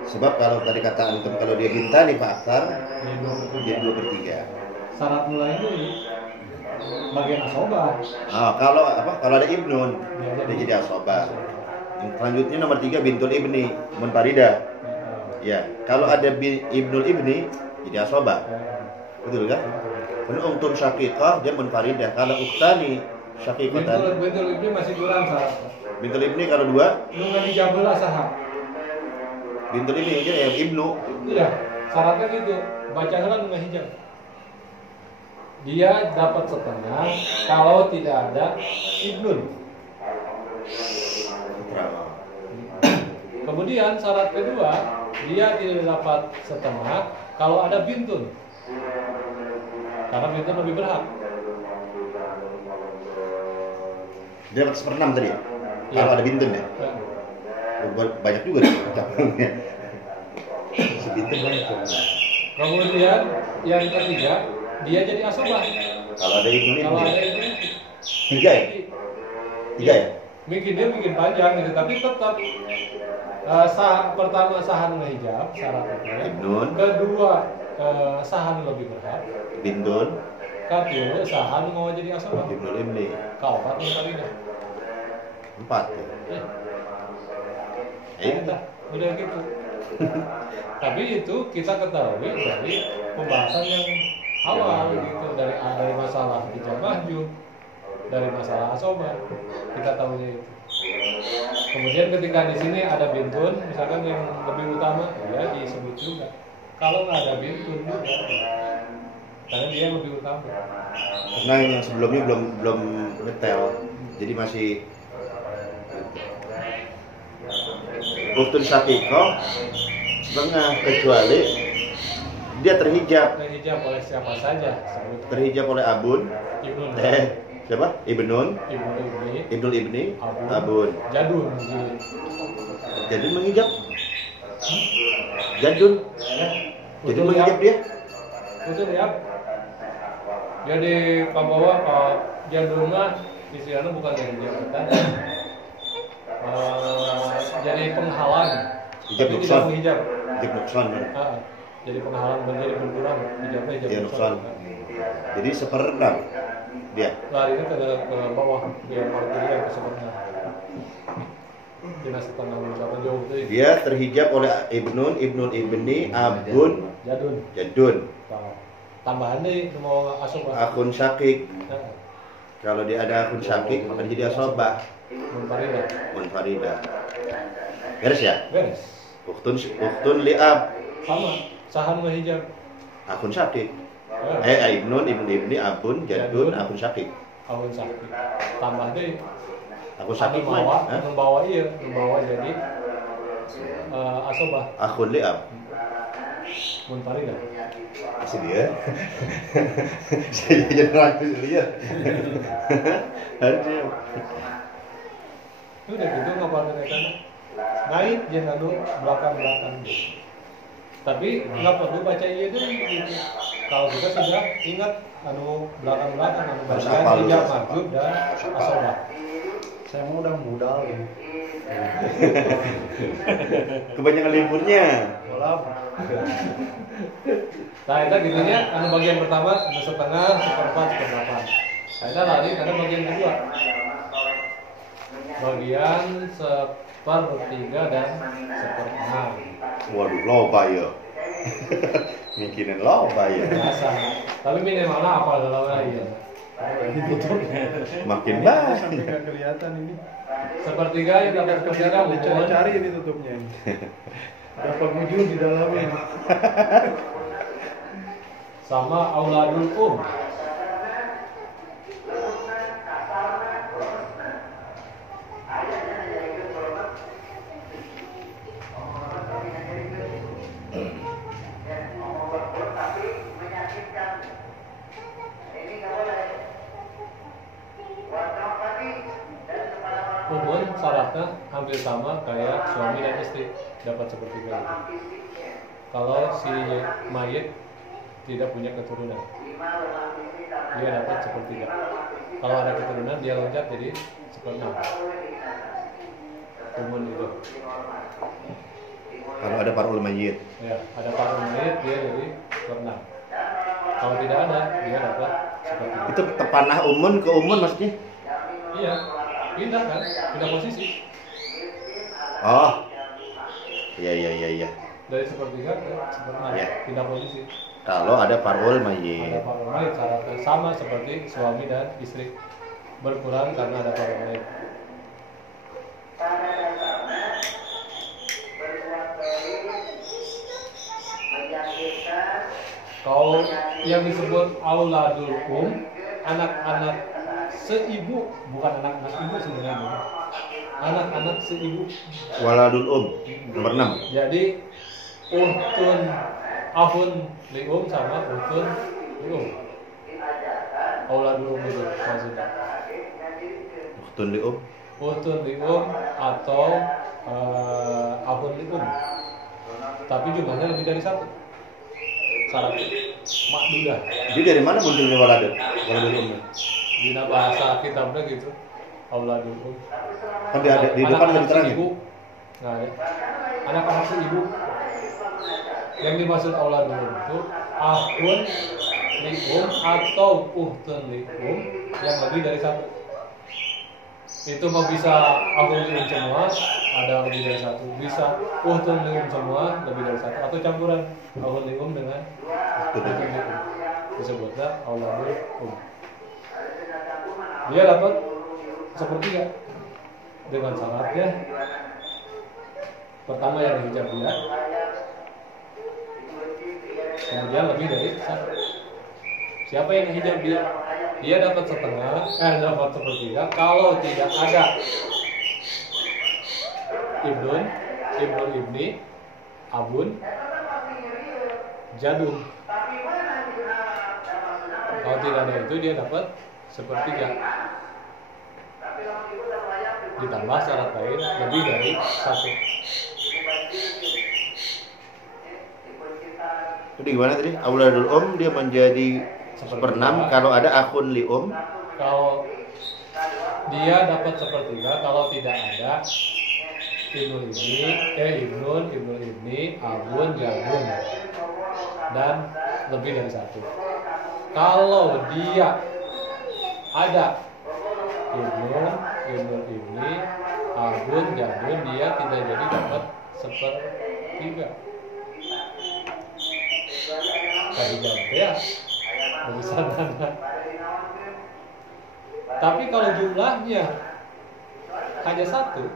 Sebab kalau tadi kata antum kalau dia bintani Pak Akhtar, dia 2/3. Syarat mulai itu bagian asobah. Kalau ada ibnun dia jadi asobah. Yang selanjutnya nomor 3 bintul ibni munfaridah. Ya, kalau ada ibnul ibni jadi asobah. Betul kan? Kalau untun syaqiqah dia munfaridah. Kalau uktani syaqiqatan Bintul ibni masih kurang syaratnya. bintul ibni kalau 2 Nungan hijab lah sahab. bintul ibni dia yang ibnu. Iya, syaratnya gitu. Bacakan nungan hijab. Dia dapat setengah kalau tidak ada ibnun. Kemudian syarat kedua, dia tidak dapat setengah kalau ada bintun. Karena bintun lebih berhak. Dia dapat 1/6 tadi ya? Iya. Kalau ada bintun ya? Banyak juga nih cabangnya. Sebintun banyak tuh. Kemudian yang ketiga, dia jadi asobah. Kalau ada ibnul Kalau ibni ada ini 3 ya? 3 ya? bikin panjang gitu, tapi tetap pertama sahan hijab syaratnya. Ibnun. Kedua sahan lebih berhak. Bintun Ketiga sahan mau jadi asobah. ibnul ibni Keempat yang kali 4 tuh. Udah gitu. Tapi itu kita ketahui dari pembahasan yang awal gitu, dari masalah hijab mahjub, dari masalah asobah, kita tahunya itu. Kemudian ketika di sini ada bintun, misalkan yang lebih utama, ya disebut juga. Kalau nggak ada bintun juga, karena dia yang lebih utama. Karena yang sebelumnya belum detail, jadi masih uktun syaqiqah setengah kecuali dia terhijab Hijab oleh siapa saja, sebut terhijab oleh abun ibnun, siapa ibnun ibni, ibnul ibni abun, abun jadun, gitu. jadun menghijab jadun Betul, menghijab ya. dia Betul ya. Jadi Pak Bawa, Pak Jadun mah istilahnya bukan dari jabatan. Jadi penghalang. Hijab Tapi nuksan. tidak menghijab. hijab nuksan kan? Jadi penghalang menjadi berkurang hijabnya hijab Iya, nuksan. nuksan. Jadi 1/6 dia Larinya ke bawah, dia parkirnya ke sebenarnya. Tidak setengah mencapai jauh tuh. dia terhijab oleh ibnul ibni abun Jadun. jadun Tambahan deh mau asup akun syakik. Kalau dia ada akun syakik maka dia jadi asobah Munfaridah. munfaridah. Beres ya? Beres. Uktun li'ab Sama. Sahan menghijab. akun syakik. Ya. Ibnun ibni abun jadun akun syakik. Kawin sakit. Tambah deh. Akun syakik membawa jadi asobah akun li'ab. munfaridah. Masih dia. Saya jadi ragu lihat. Harusnya. Udah gitu ngapal mereka ngait jangan anu belakang tapi nggak perlu baca iya dulu gitu. Kalau kita sudah ingat anu belakang anu Harus bagian hafal dulu. hijab mahjub dan asobah. Saya mau udah modal ya. Kebanyakan liburnya. Malam. Nah itu gitunya anu bagian pertama setengah, seperempat, seperempat. Nah itu lari karena bagian kedua. Bagian sepertiga dan seperenam. Waduh, loba ya. Mikirin loba ya. Biasa. Tapi minimalnya apa kalau ya. Ditutupnya. Makin Sampai banyak. nggak kelihatan ini. Sepertiga yang dapat sepertiga ubun. Dicari ini tutupnya ini. Dapat mujur di dalamnya. Sama auladul syaratnya hampir sama kayak suami dan istri, dapat sepertiga itu. Kalau si mayit tidak punya keturunan, dia dapat sepertiga. Kalau ada keturunan, dia loncat jadi seperenam. Umum itu. Kalau ada parul mayyit. Ya, ada parul mayit, dia jadi seperenam. Kalau tidak ada, dia dapat sepertiga. Itu panah umun ke umun maksudnya? Iya, pindah kan, pindah posisi Oh. Iya. dari sepertiga ke seperenam, Iya. pindah posisi. Kalau ada parul Ada mayyit. parul mayit syaratnya sama seperti suami dan istri, berkurang karena ada parul mayit. Kalau yang disebut auladul anak-anak seibu, bukan anak-anak ibu sebenarnya, anak-anak seibu. Waladul nomor 6. Jadi uhtun ahun lium sama uhtun lium. Auladul itu maksudnya. Uhtun li Uhtun lium atau ahun lium. Tapi jumlahnya lebih dari satu. Syarat makdudah. Jadi dari mana munculnya waladul? Waladul Di bahasa kitabnya gitu. Auladul Kan ada di depan ada terangnya. seibu. Nah, ya. Anak-anak seibu. Yang dimaksud auladul itu ahun lium atau uhtun lium yang lebih dari satu. Itu mau bisa ahun lium semua, ada lebih dari satu. Bisa uhtun lium semua, lebih dari satu. Atau campuran ahun lium dengan uhtun lium. Disebutnya auladul Dia dapat sepertiga dengan syaratnya pertama yang dihijab dia, kemudian lebih dari satu. Siapa yang hijab dia? Dia dapat setengah, dapat sepertiga kalau tidak ada ibnun, ibni, abun, jadun. Kalau tidak ada itu dia dapat sepertiga. Ditambah syarat lain lebih dari satu. Jadi gimana tadi? Auladul dia menjadi seperenam kalau ada akun li Kalau dia dapat sepertiga kalau tidak ada ibnul ibni, abun, jadun dan lebih dari satu. Kalau dia ada ibnul ibni, abun, jadun, dia tidak jadi dapat sepertiga. Kahijab ya, berusaha. Tapi kalau jumlahnya hanya satu,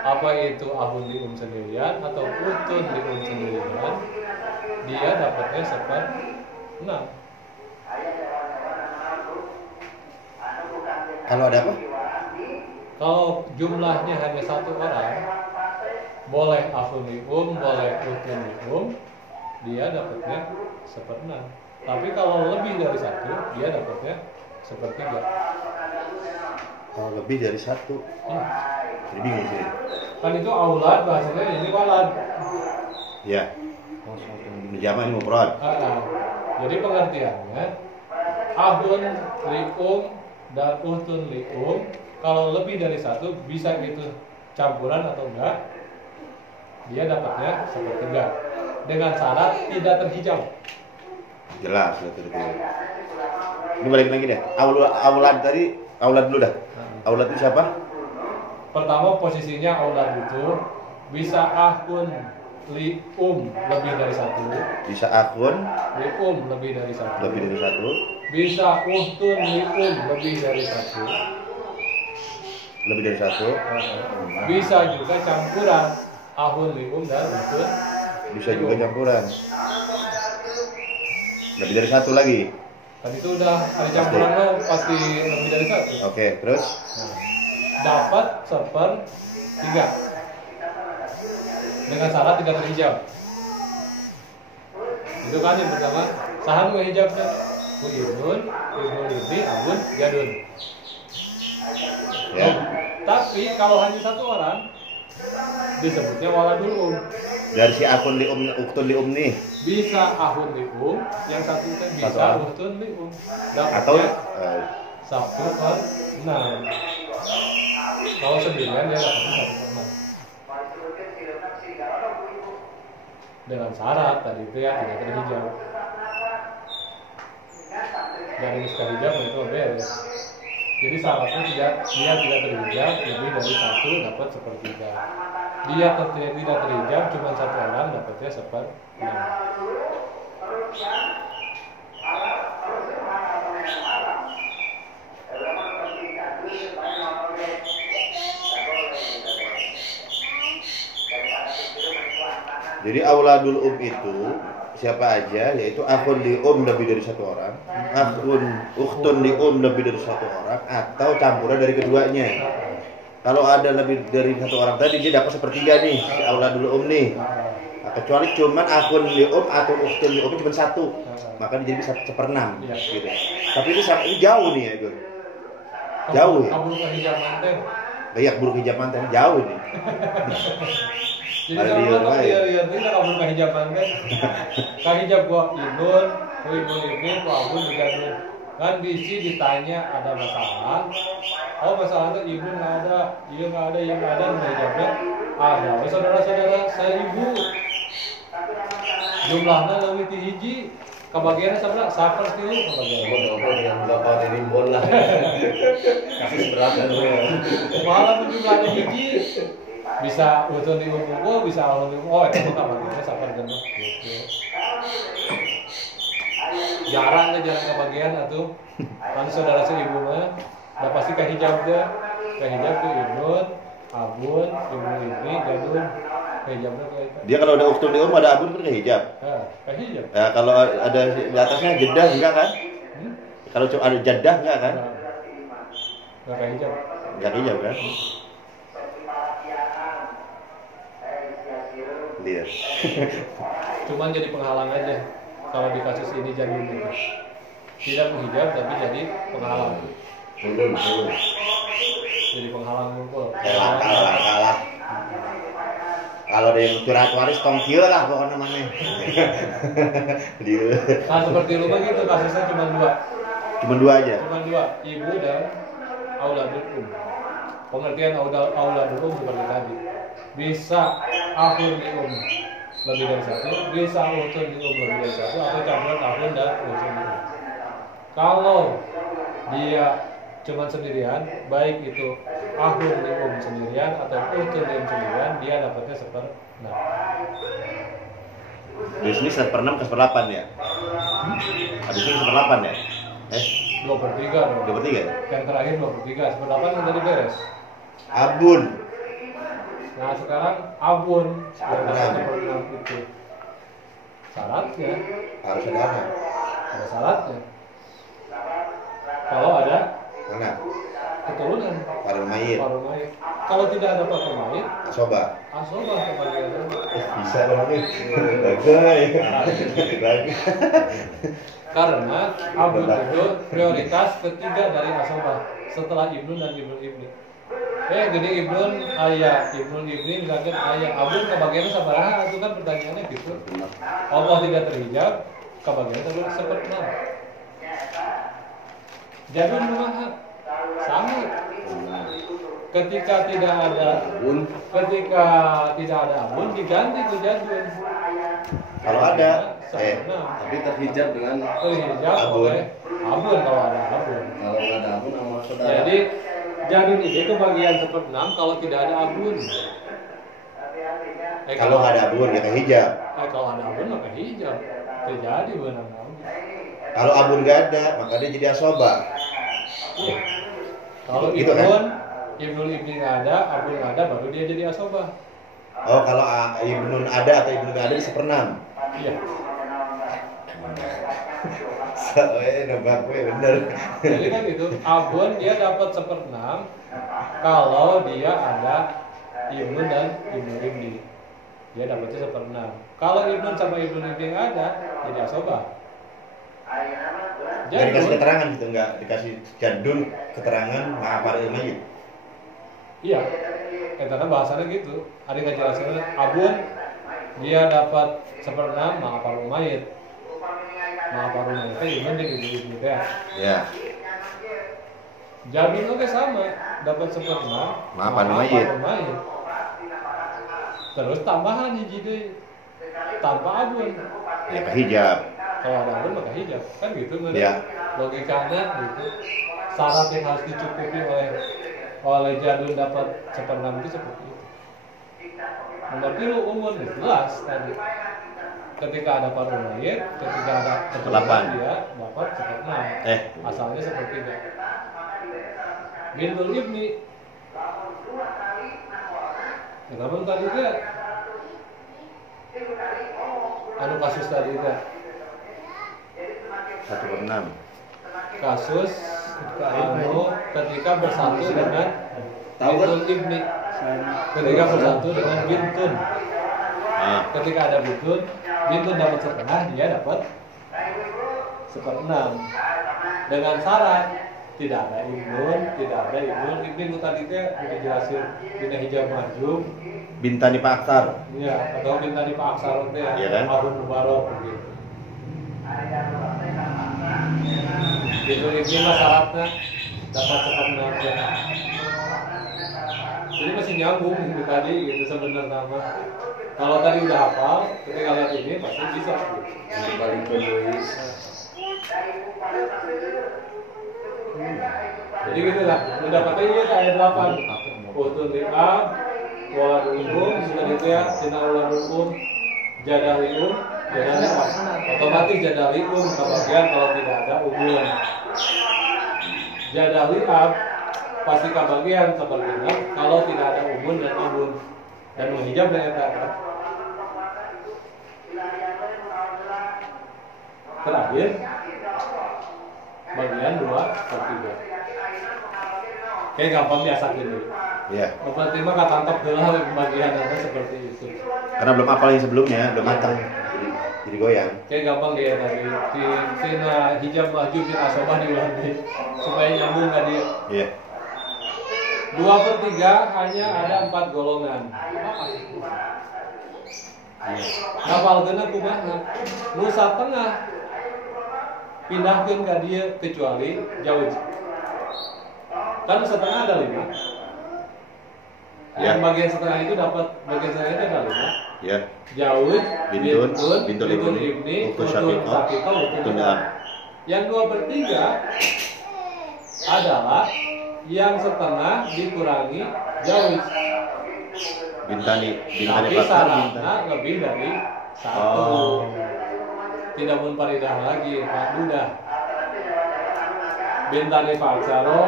apa itu ahun lium sendirian atau utun lium sendirian, dia dapatnya seperenam. Kalau ada apa? Kalau jumlahnya hanya satu orang, boleh ahun lium, boleh utun lium, dia dapatnya seperenam. Tapi kalau lebih dari satu, dia dapatnya sepertiga. Kalau lebih dari satu. Jadi bingung sih. Kan itu aulad, bahasanya ini walad. Ya. Ini jama ini mufrad. Jadi pengertiannya ahun lium dan uhtun lium, kalau lebih dari satu, bisa itu campuran atau enggak, dia dapatnya sepertiga dengan syarat tidak terhijau. Jelas betul. Ini balik lagi deh. Aulad tadi, aulad dulu dah. Aulad itu siapa? Pertama posisinya aulad itu bisa ahun lium lebih dari satu, Bisa akun lium lebih dari satu, lebih dari satu. bisa uhtun lium lebih dari satu, Lebih dari satu. bisa juga campuran ahun lium dan uhtun. Bisa juga campuran. Lebih dari satu lagi. Kan itu udah ada campuran lo pasti lebih dari satu. Oke, terus Nah, dapat sepertiga dengan syarat tidak terhijab. Itu kan yang pertama. Sahan nggak hijabnya? Ibnul ibni, abun, jadun. ya. Tapi kalau hanya satu orang disebutnya waladul Dari si akun uktun li nih. Bisa ahun li yang satu itu bisa Satu. uktun li Atau dapatnya 1/6. Kalau sendirian dia dapatnya 1/6. Dengan syarat tadi itu ya tidak terhijab. Dari hijab itu beres. Jadi syaratnya dia tidak terhijab lebih dari 1 dapat 1/3. Dia tidak terhijab cuma 1 orang dapatnya 1/6. Jadi auladul itu siapa aja, yaitu akun li lebih dari 1 orang, akun ukhtun li lebih dari 1 orang, atau campuran dari keduanya. Kalau ada lebih dari 1 orang tadi dia dapat 1/3 nih, si auladul nih. Nah, kecuali cuman akun li atau ukhtun li cuma 1, maka dia jadi 1/6 gitu. Tapi ini jauh nih ya, Gun. Jauh ya. Kabul hijab manten. Banyak buruk hijab manten jauh nih. Jadi kalau lihat ini kabul hijab manten. Hijab gua Ibun, ini gua Abun juga Ibun. Kan bisi ditanya ada masalah. Oh masalah itu Ibun nggak ada, iya nggak ada, iya nggak ada. Hijabnya ada. Saudara-saudara 1000. Jumlahnya lebih hiji. Kebagiannya seberapa? Safar stilu kebagiannya. Yang berapa rimbon lah. Kasus berat kan. Malah jumlahnya hiji. Bisa utun di umum, bisa alun di umum. Oh itu kebagiannya safar jenuh. Gitu. Jarang kebagian atuh. Lalu saudara seibu mah, udah pasti kahijab tuh Ibnun, Abun, Ibni, Gadun. Hijabnya kayak itu. Dia kalau ada ukhtun li ada abun kan hijab. Hijab. Ya, kalau ada di atasnya jeddah enggak kan? Kalau cuma ada jeddah enggak kan? Enggak kayak hijab. Enggak hijab kan? Lihat. Cuman jadi penghalang aja. Kalau di kasus ini jadi tidak menghijab tapi jadi penghalang. Jadi penghalang ngumpul. Kalah. Kalau ada yang curhat waris tongkil lah pokoknya namanya. Dia. Nah seperti lu begitu kasusnya cuma 2. Cuma 2 aja. Cuma 2, ibu dan auladul Pengertian auladul seperti tadi. Bisa akhir di lebih dari 1, bisa utun di lebih dari 1, atau campuran akhir dan utun di Kalau dia cuma sendirian, baik itu akhir di sendirian atau utun di sendirian, dia dapatnya 1/6. Di sini 1/6 ke 1/8 ya. Habis ini 1/8 ya. 2/3 dong. 2/3 ya? Yang terakhir 2/3, 1/8 kan tadi beres. Abun. Nah sekarang abun yang dapat 1/6 itu syaratnya Harus ada anak. ada syaratnya. Kalau ada Anak. keturunan Paruh mayit. paruh mayit. Kalau tidak ada paruh mayit, Coba. asobah kebagian. Bisa dong nih. Bagai. Karena abun itu prioritas ketiga dari asobah setelah ibnu dan ibni. Gede ibnun ayah, ibnun ibni misalkan ayah, abun kebagiannya sabaraha itu kan pertanyaannya gitu. Allah tidak terhijab, kebagiannya 1/6. Jadun kumaha? Sama. Ketika tidak ada abun diganti ke jadun. Kalau ada, Tapi terhijab dengan terhijab abun. oleh abun kalau ada abun. kalau nggak ada abun sama saudara. Jadi jadun itu bagian 1/6 kalau tidak ada abun. kalau nggak ada abun ya hijab. Kalau ada abun maka hijab. Terjadi benang abun. Kalau abun nggak ada, maka dia jadi asobah. Iya. Kalau Gitu kan? ibnul ibni nggak ada, abun nggak ada, baru dia jadi asobah. Oh, kalau ibnun ada atau ibnu nggak ada di 1/6. Iya. Nebak gue bener. Jadi kan gitu, abun dia dapat 1/6 kalau dia ada ibnu dan ibnu ibni. Dia dapatnya 1/6. Kalau ibnu sama ibnu ibni nggak ada, jadi asobah. Nggak dikasih keterangan gitu, nggak dikasih jadun keterangan apa mayit. Iya, karena bahasanya gitu. Ada yang ngejelasin abun dia dapat 1/6 ma'aparul mayit. Ma'aparul mayit itu ibun dia gitu ya. Ya. Jadun oke sama, dapat 1/6 Ma'aparul mayit. Terus tambahan hiji deui tanpa abun. Ya ke hijab. Kalau ada abun maka hijab, kan gitu kan? Ya. Logikanya gitu. Syarat yang harus dicukupi oleh jadun dapat 1/6 itu seperti itu. Nomor 3 umur jelas tadi. Ketika ada parul mayit, ketika ada keturunan dia dapat 1/6. Asalnya seperti itu. Bintul ibni. Kenapa tadi dia? Anu kasus tadi dia. 1/6. Kasus ketika bersatu dengan bintul ibni. Ketika bersatu dengan bintun. Ketika ada bintun dapat 1/2, dia dapat 1/6. Dengan syarat tidak ada ibnun. Ibnu tadi teh dijelasin dina hijab mahjub. Bintani Pak Aksar. Iya, atau bintani Pak Aksar teh. Iya kan? Harun Mubarok gitu. Ibnu ibni mah syaratnya dapat 1/6 ya. Jadi masih nyambung gitu tadi gitu sebenarnya nama. Kalau tadi udah hafal, ketika lihat ini pasti bisa. Itu paling peduli. Jadi gitu lah. Mendapatnya ini ayat 8. Utun li'ab, waladul umum, sudah itu ya, sina waladul umum, jadalium, jadalium. Otomatis jadalium kebagian kalau tidak ada umum. Jadalium pasti kebagian sepertinya kalau tidak ada umun dan ibun dan menghijab dan eta. Terakhir bagian 2/3. Kayak gampang biasa gitu. Iya. Berarti mah katantok heula pembagian itu seperti itu. Karena belum hafal yang sebelumnya, belum matang. Jadi goyang. Kayak gampang dia tadi. Tina hijab mahjub bin asobah diulang supaya nyambung kan dia. Iya. 2/3 hanya ada 4 golongan. Ngapalkeunna kumaha? Nu satengah pindahkeun ka dieu kecuali jauh. Kan setengah ada 5. Yang bagian setengah itu dapat bagian setengah itu ada 5. Ya. Jauh, Bintul ibni, Utun syaqiqah, Utun li'ab. Yang 2/3 adalah yang setengah dikurangi jauh. Bintani Tapi Pak Aksar. syaratnya lebih dari 1. Tidak munfaridah lagi, Pak Dudah. Bintani Pak Aksaro,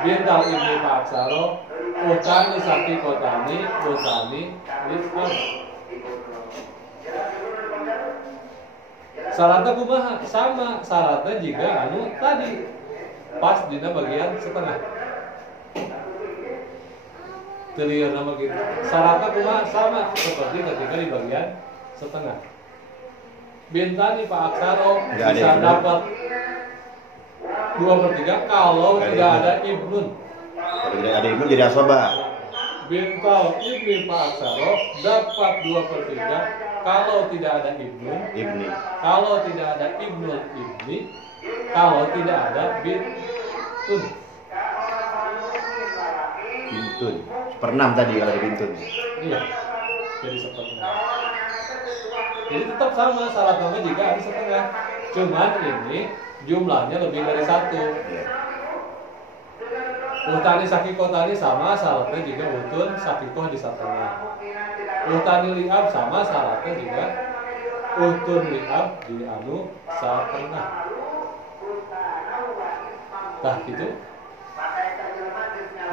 bintal ibni Pak Aksaro, utani sakti kotani, utani rizqan. Syaratnya kumaha? Sama syaratnya jika anu tadi pas dina bagian setengah. Terlihat nama gitu. Syaratnya kumaha? Sama seperti ketika di bagian setengah. Bintani Pak Aksaro bisa dapat 2/3 kalau tidak ada ibnun. Kalau tidak ada ibnun jadi asobah. Bintal ibni Pak Aksaro dapat 2/3 kalau tidak ada ibnun. Ibni. Kalau tidak ada ibnul ibni, kalau tidak ada bintun. Bintun. 1/6 tadi kalau ada bintun. Iya. Jadi setengah. Jadi tetap sama syaratnya jika ada setengah. Cuman ini jumlahnya lebih dari 1. Iya. Utani sakikoh tadi sama syaratnya jika utun sakikoh di setengah. Utani li'ab sama syaratnya jika utun li'ab di anu setengah. Nah gitu.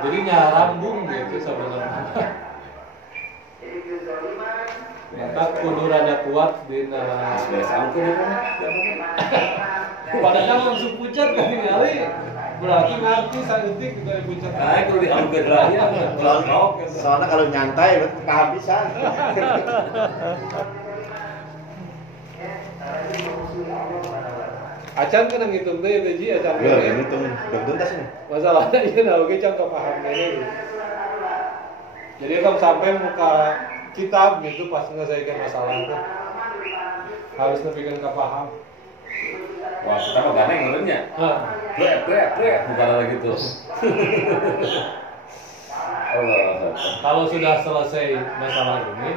Jadi nyarambung gitu sebenarnya. Maka kudu rada kuat dina padahal langsung pucat kan ningali. Berarti ngerti saeutik kita pucat. Nah, kudu diangkeun lah ya. Soalnya kalau nyantai kehabisan. Acan kan ngitung teh teh acan. Ya, ini tuh tuntas nih. Masalahnya ieu na oge can paham deui. Jadi kalau sampai muka kitab gitu pas menyelesaikan masalah itu harus lebihkan ke paham. Wah, kita mah ganeng ngurutnya. Brek, bukan lagi gitu. Allah. Kalau sudah selesai masalah ini,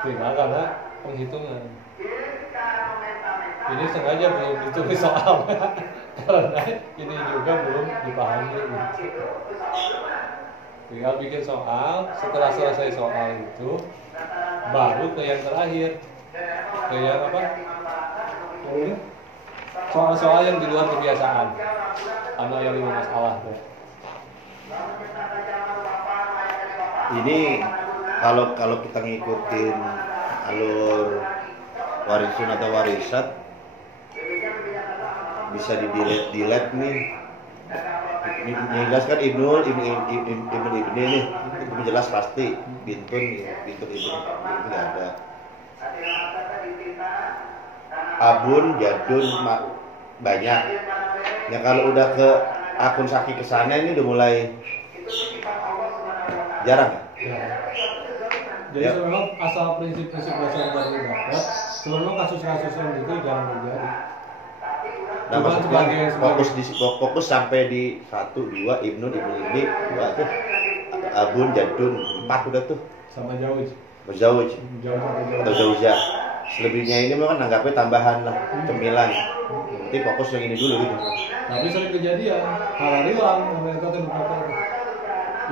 tinggal karena penghitungan. Ini sengaja belum ditulis soalnya karena ini juga belum dipahami. Tinggal bikin soal, setelah selesai soal itu baru ke yang terakhir, ke yang apa? Soal-soal yang di luar kebiasaan. Ada yang 5 masalah tuh. Ini kalau kita ngikutin alur warisun atau warisat bisa di-delete nih. Yang jelas kan Ibnul Ibni nih, itu jelas pasti. Bintun Ibni nggak ada. Abun, Jadun banyak. Ya kalau udah ke akun Saki kesana ini udah mulai jarang. Ya. Jadi Ya. sebenarnya asal prinsip-prinsip dasar baru didapat, sebenarnya kasus-kasus yang itu jangan terjadi. Nah, Bukan maksudnya sebagai fokus sampai di 1, 2, Ibnu ini 2 tuh, Abun, Jadun 4 udah tuh. sama jauh. Berzauj Jauh atau zaujah. Selebihnya ini memang anggapnya tambahan lah, cemilan. Nanti fokus yang ini dulu gitu. Tapi sering kejadian, hal hilang, mereka tuh berkata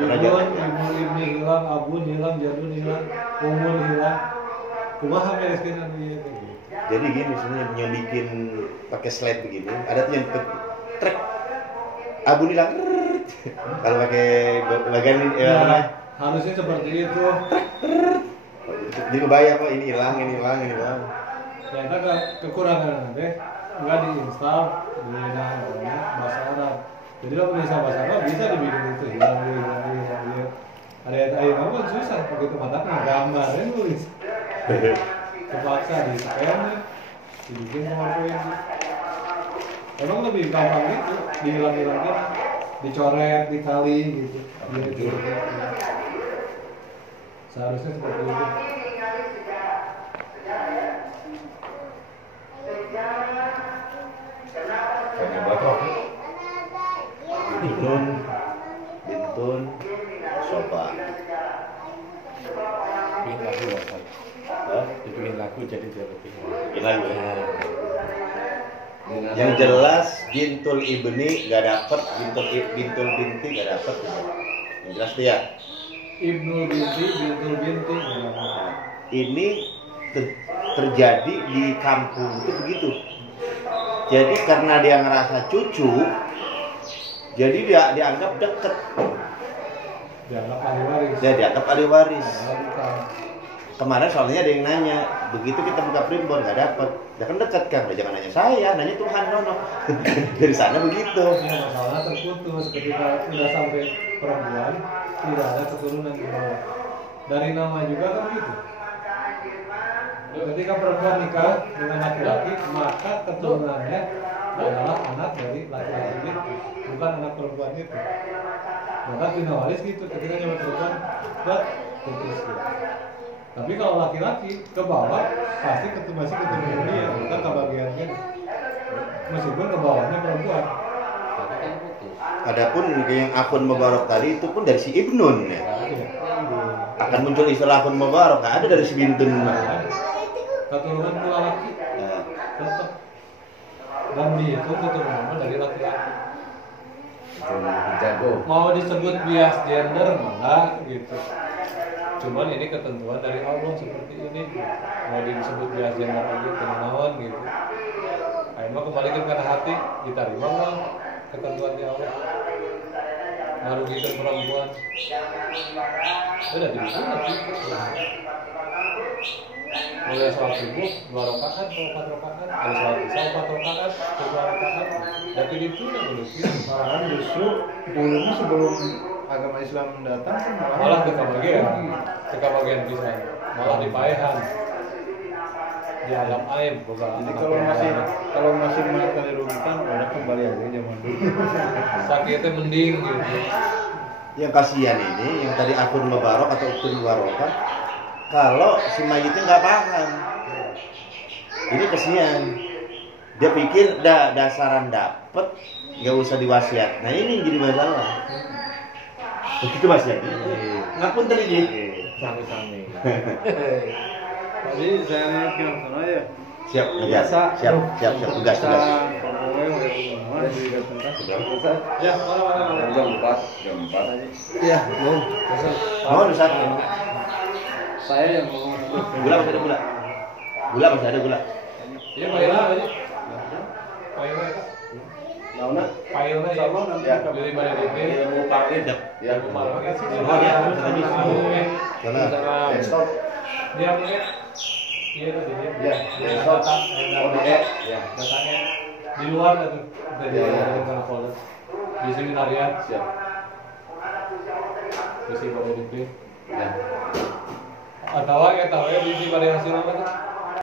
Ibnu hilang, Abun hilang, Jadun hilang, Umun hilang. Kumaha bereskeun ieu teh. Jadi gini sebenarnya yang bikin pakai slide begini, ada tuh yang trek Abun hilang. Kalau pakai bagian ini Nah, harusnya seperti itu. jadi kebayang kok ini hilang. Ternyata kekurangan nanti nggak diinstal di bahasa Arab. Jadi kalau bisa bahasa Arab bisa dibikin itu hilang. Ada apa susah begitu mata gambar ya nulis. Terpaksa di scan dibikin PowerPoint. Emang lebih gampang gitu, dihilang-hilangkan, dicoret, dikali gitu. Gitu. Seharusnya seperti itu. Kayaknya batok. Bintun, sofa. Bikin lagu apa? Dibikin lagu jadi dia lebih. Bikin lagu ya. Yang jelas Bintul Ibni gak dapet, Bintul Binti gak dapet. Yang jelas tuh ya. Ibnul Binti. Ini terjadi di kampung itu begitu. Jadi karena dia ngerasa cucu, jadi dia dianggap deket. Dianggap ahli waris. Dia dianggap ahli waris. Padahal bukan. Kemarin soalnya ada yang nanya, begitu kita buka primbon nggak dapet, ya kan dekat kan, jangan nanya saya, nanya Tuhan nono. Dari sana begitu. Ya, masalahnya terputus ketika sudah sampai perempuan tidak ada keturunan di bawah. Dari nama juga kan gitu. Ketika perempuan nikah dengan laki-laki, maka keturunannya adalah anak dari laki-laki itu, bukan anak perempuan itu. Maka bina waris gitu, ketika nyampe perempuan, putus gitu. Tapi kalau laki-laki ke bawah pasti masih keturunan dia, bukan kebagiannya. Meskipun ke bawahnya perempuan. Adapun yang akun Mubarak tadi itu pun dari si Ibnun ya. Akan muncul istilah akun Mubarak, nggak ada dari si Bintun. Keturunan pula laki, Nah, tetap. Dan dia itu keturunannya dari laki-laki. Jago. Mau disebut bias gender enggak gitu. Cuman ini ketentuan dari Allah seperti ini. Mau disebut bias gender lagi kenaon gitu. Ayo mah kembalikan ke hati, diterima lah ketentuan di Allah. Merugikan perempuan. Udah dibikin lagi. Mulai sholat subuh 2 rakaat atau 4 rakaat, ada sholat isya 4 rakaat, 2 rakaat. Tapi itu udah belum. Malahan justru dulunya sebelum agama Islam datang kan Malah ke bagian bisa, malah dipaehan. Di alam aib bukan. Jadi kalau masih merasa dirugikan, udah kembali aja zaman dulu. Sakitnya mending gitu. Yang kasihan ini, yang tadi akun mubarok atau akun mubarokah, kalau si mayitnya nggak paham, ini kasihan. Dia pikir dasaran dapet, nggak usah diwasiat. Nah ini yang jadi masalah. Begitu Mas ya? Ngapun tadi. Sami-sami. Jadi saya nanya ke sana ya. Siap, siap tugas. Ya, mana. Jam 4. Iya, belum. Mau Ustaz? Saya yang ngomong. Gula masih ada gula. Gula masih ada gula. Iya, paila aja. Paila. Nauna? Paila ya. Ya. Dari mana ini? Ilmu parkir. Ya. Oh ya, tadi. Karena Stop. Dia punya. Iya tuh dia. Ya. Stop. Oh, dia. Ya. Datanya di luar tuh. Dari mana folder. Di seminarian. Siap. Di sini pada di Ya. atau ya tahu ya di variasi nama tuh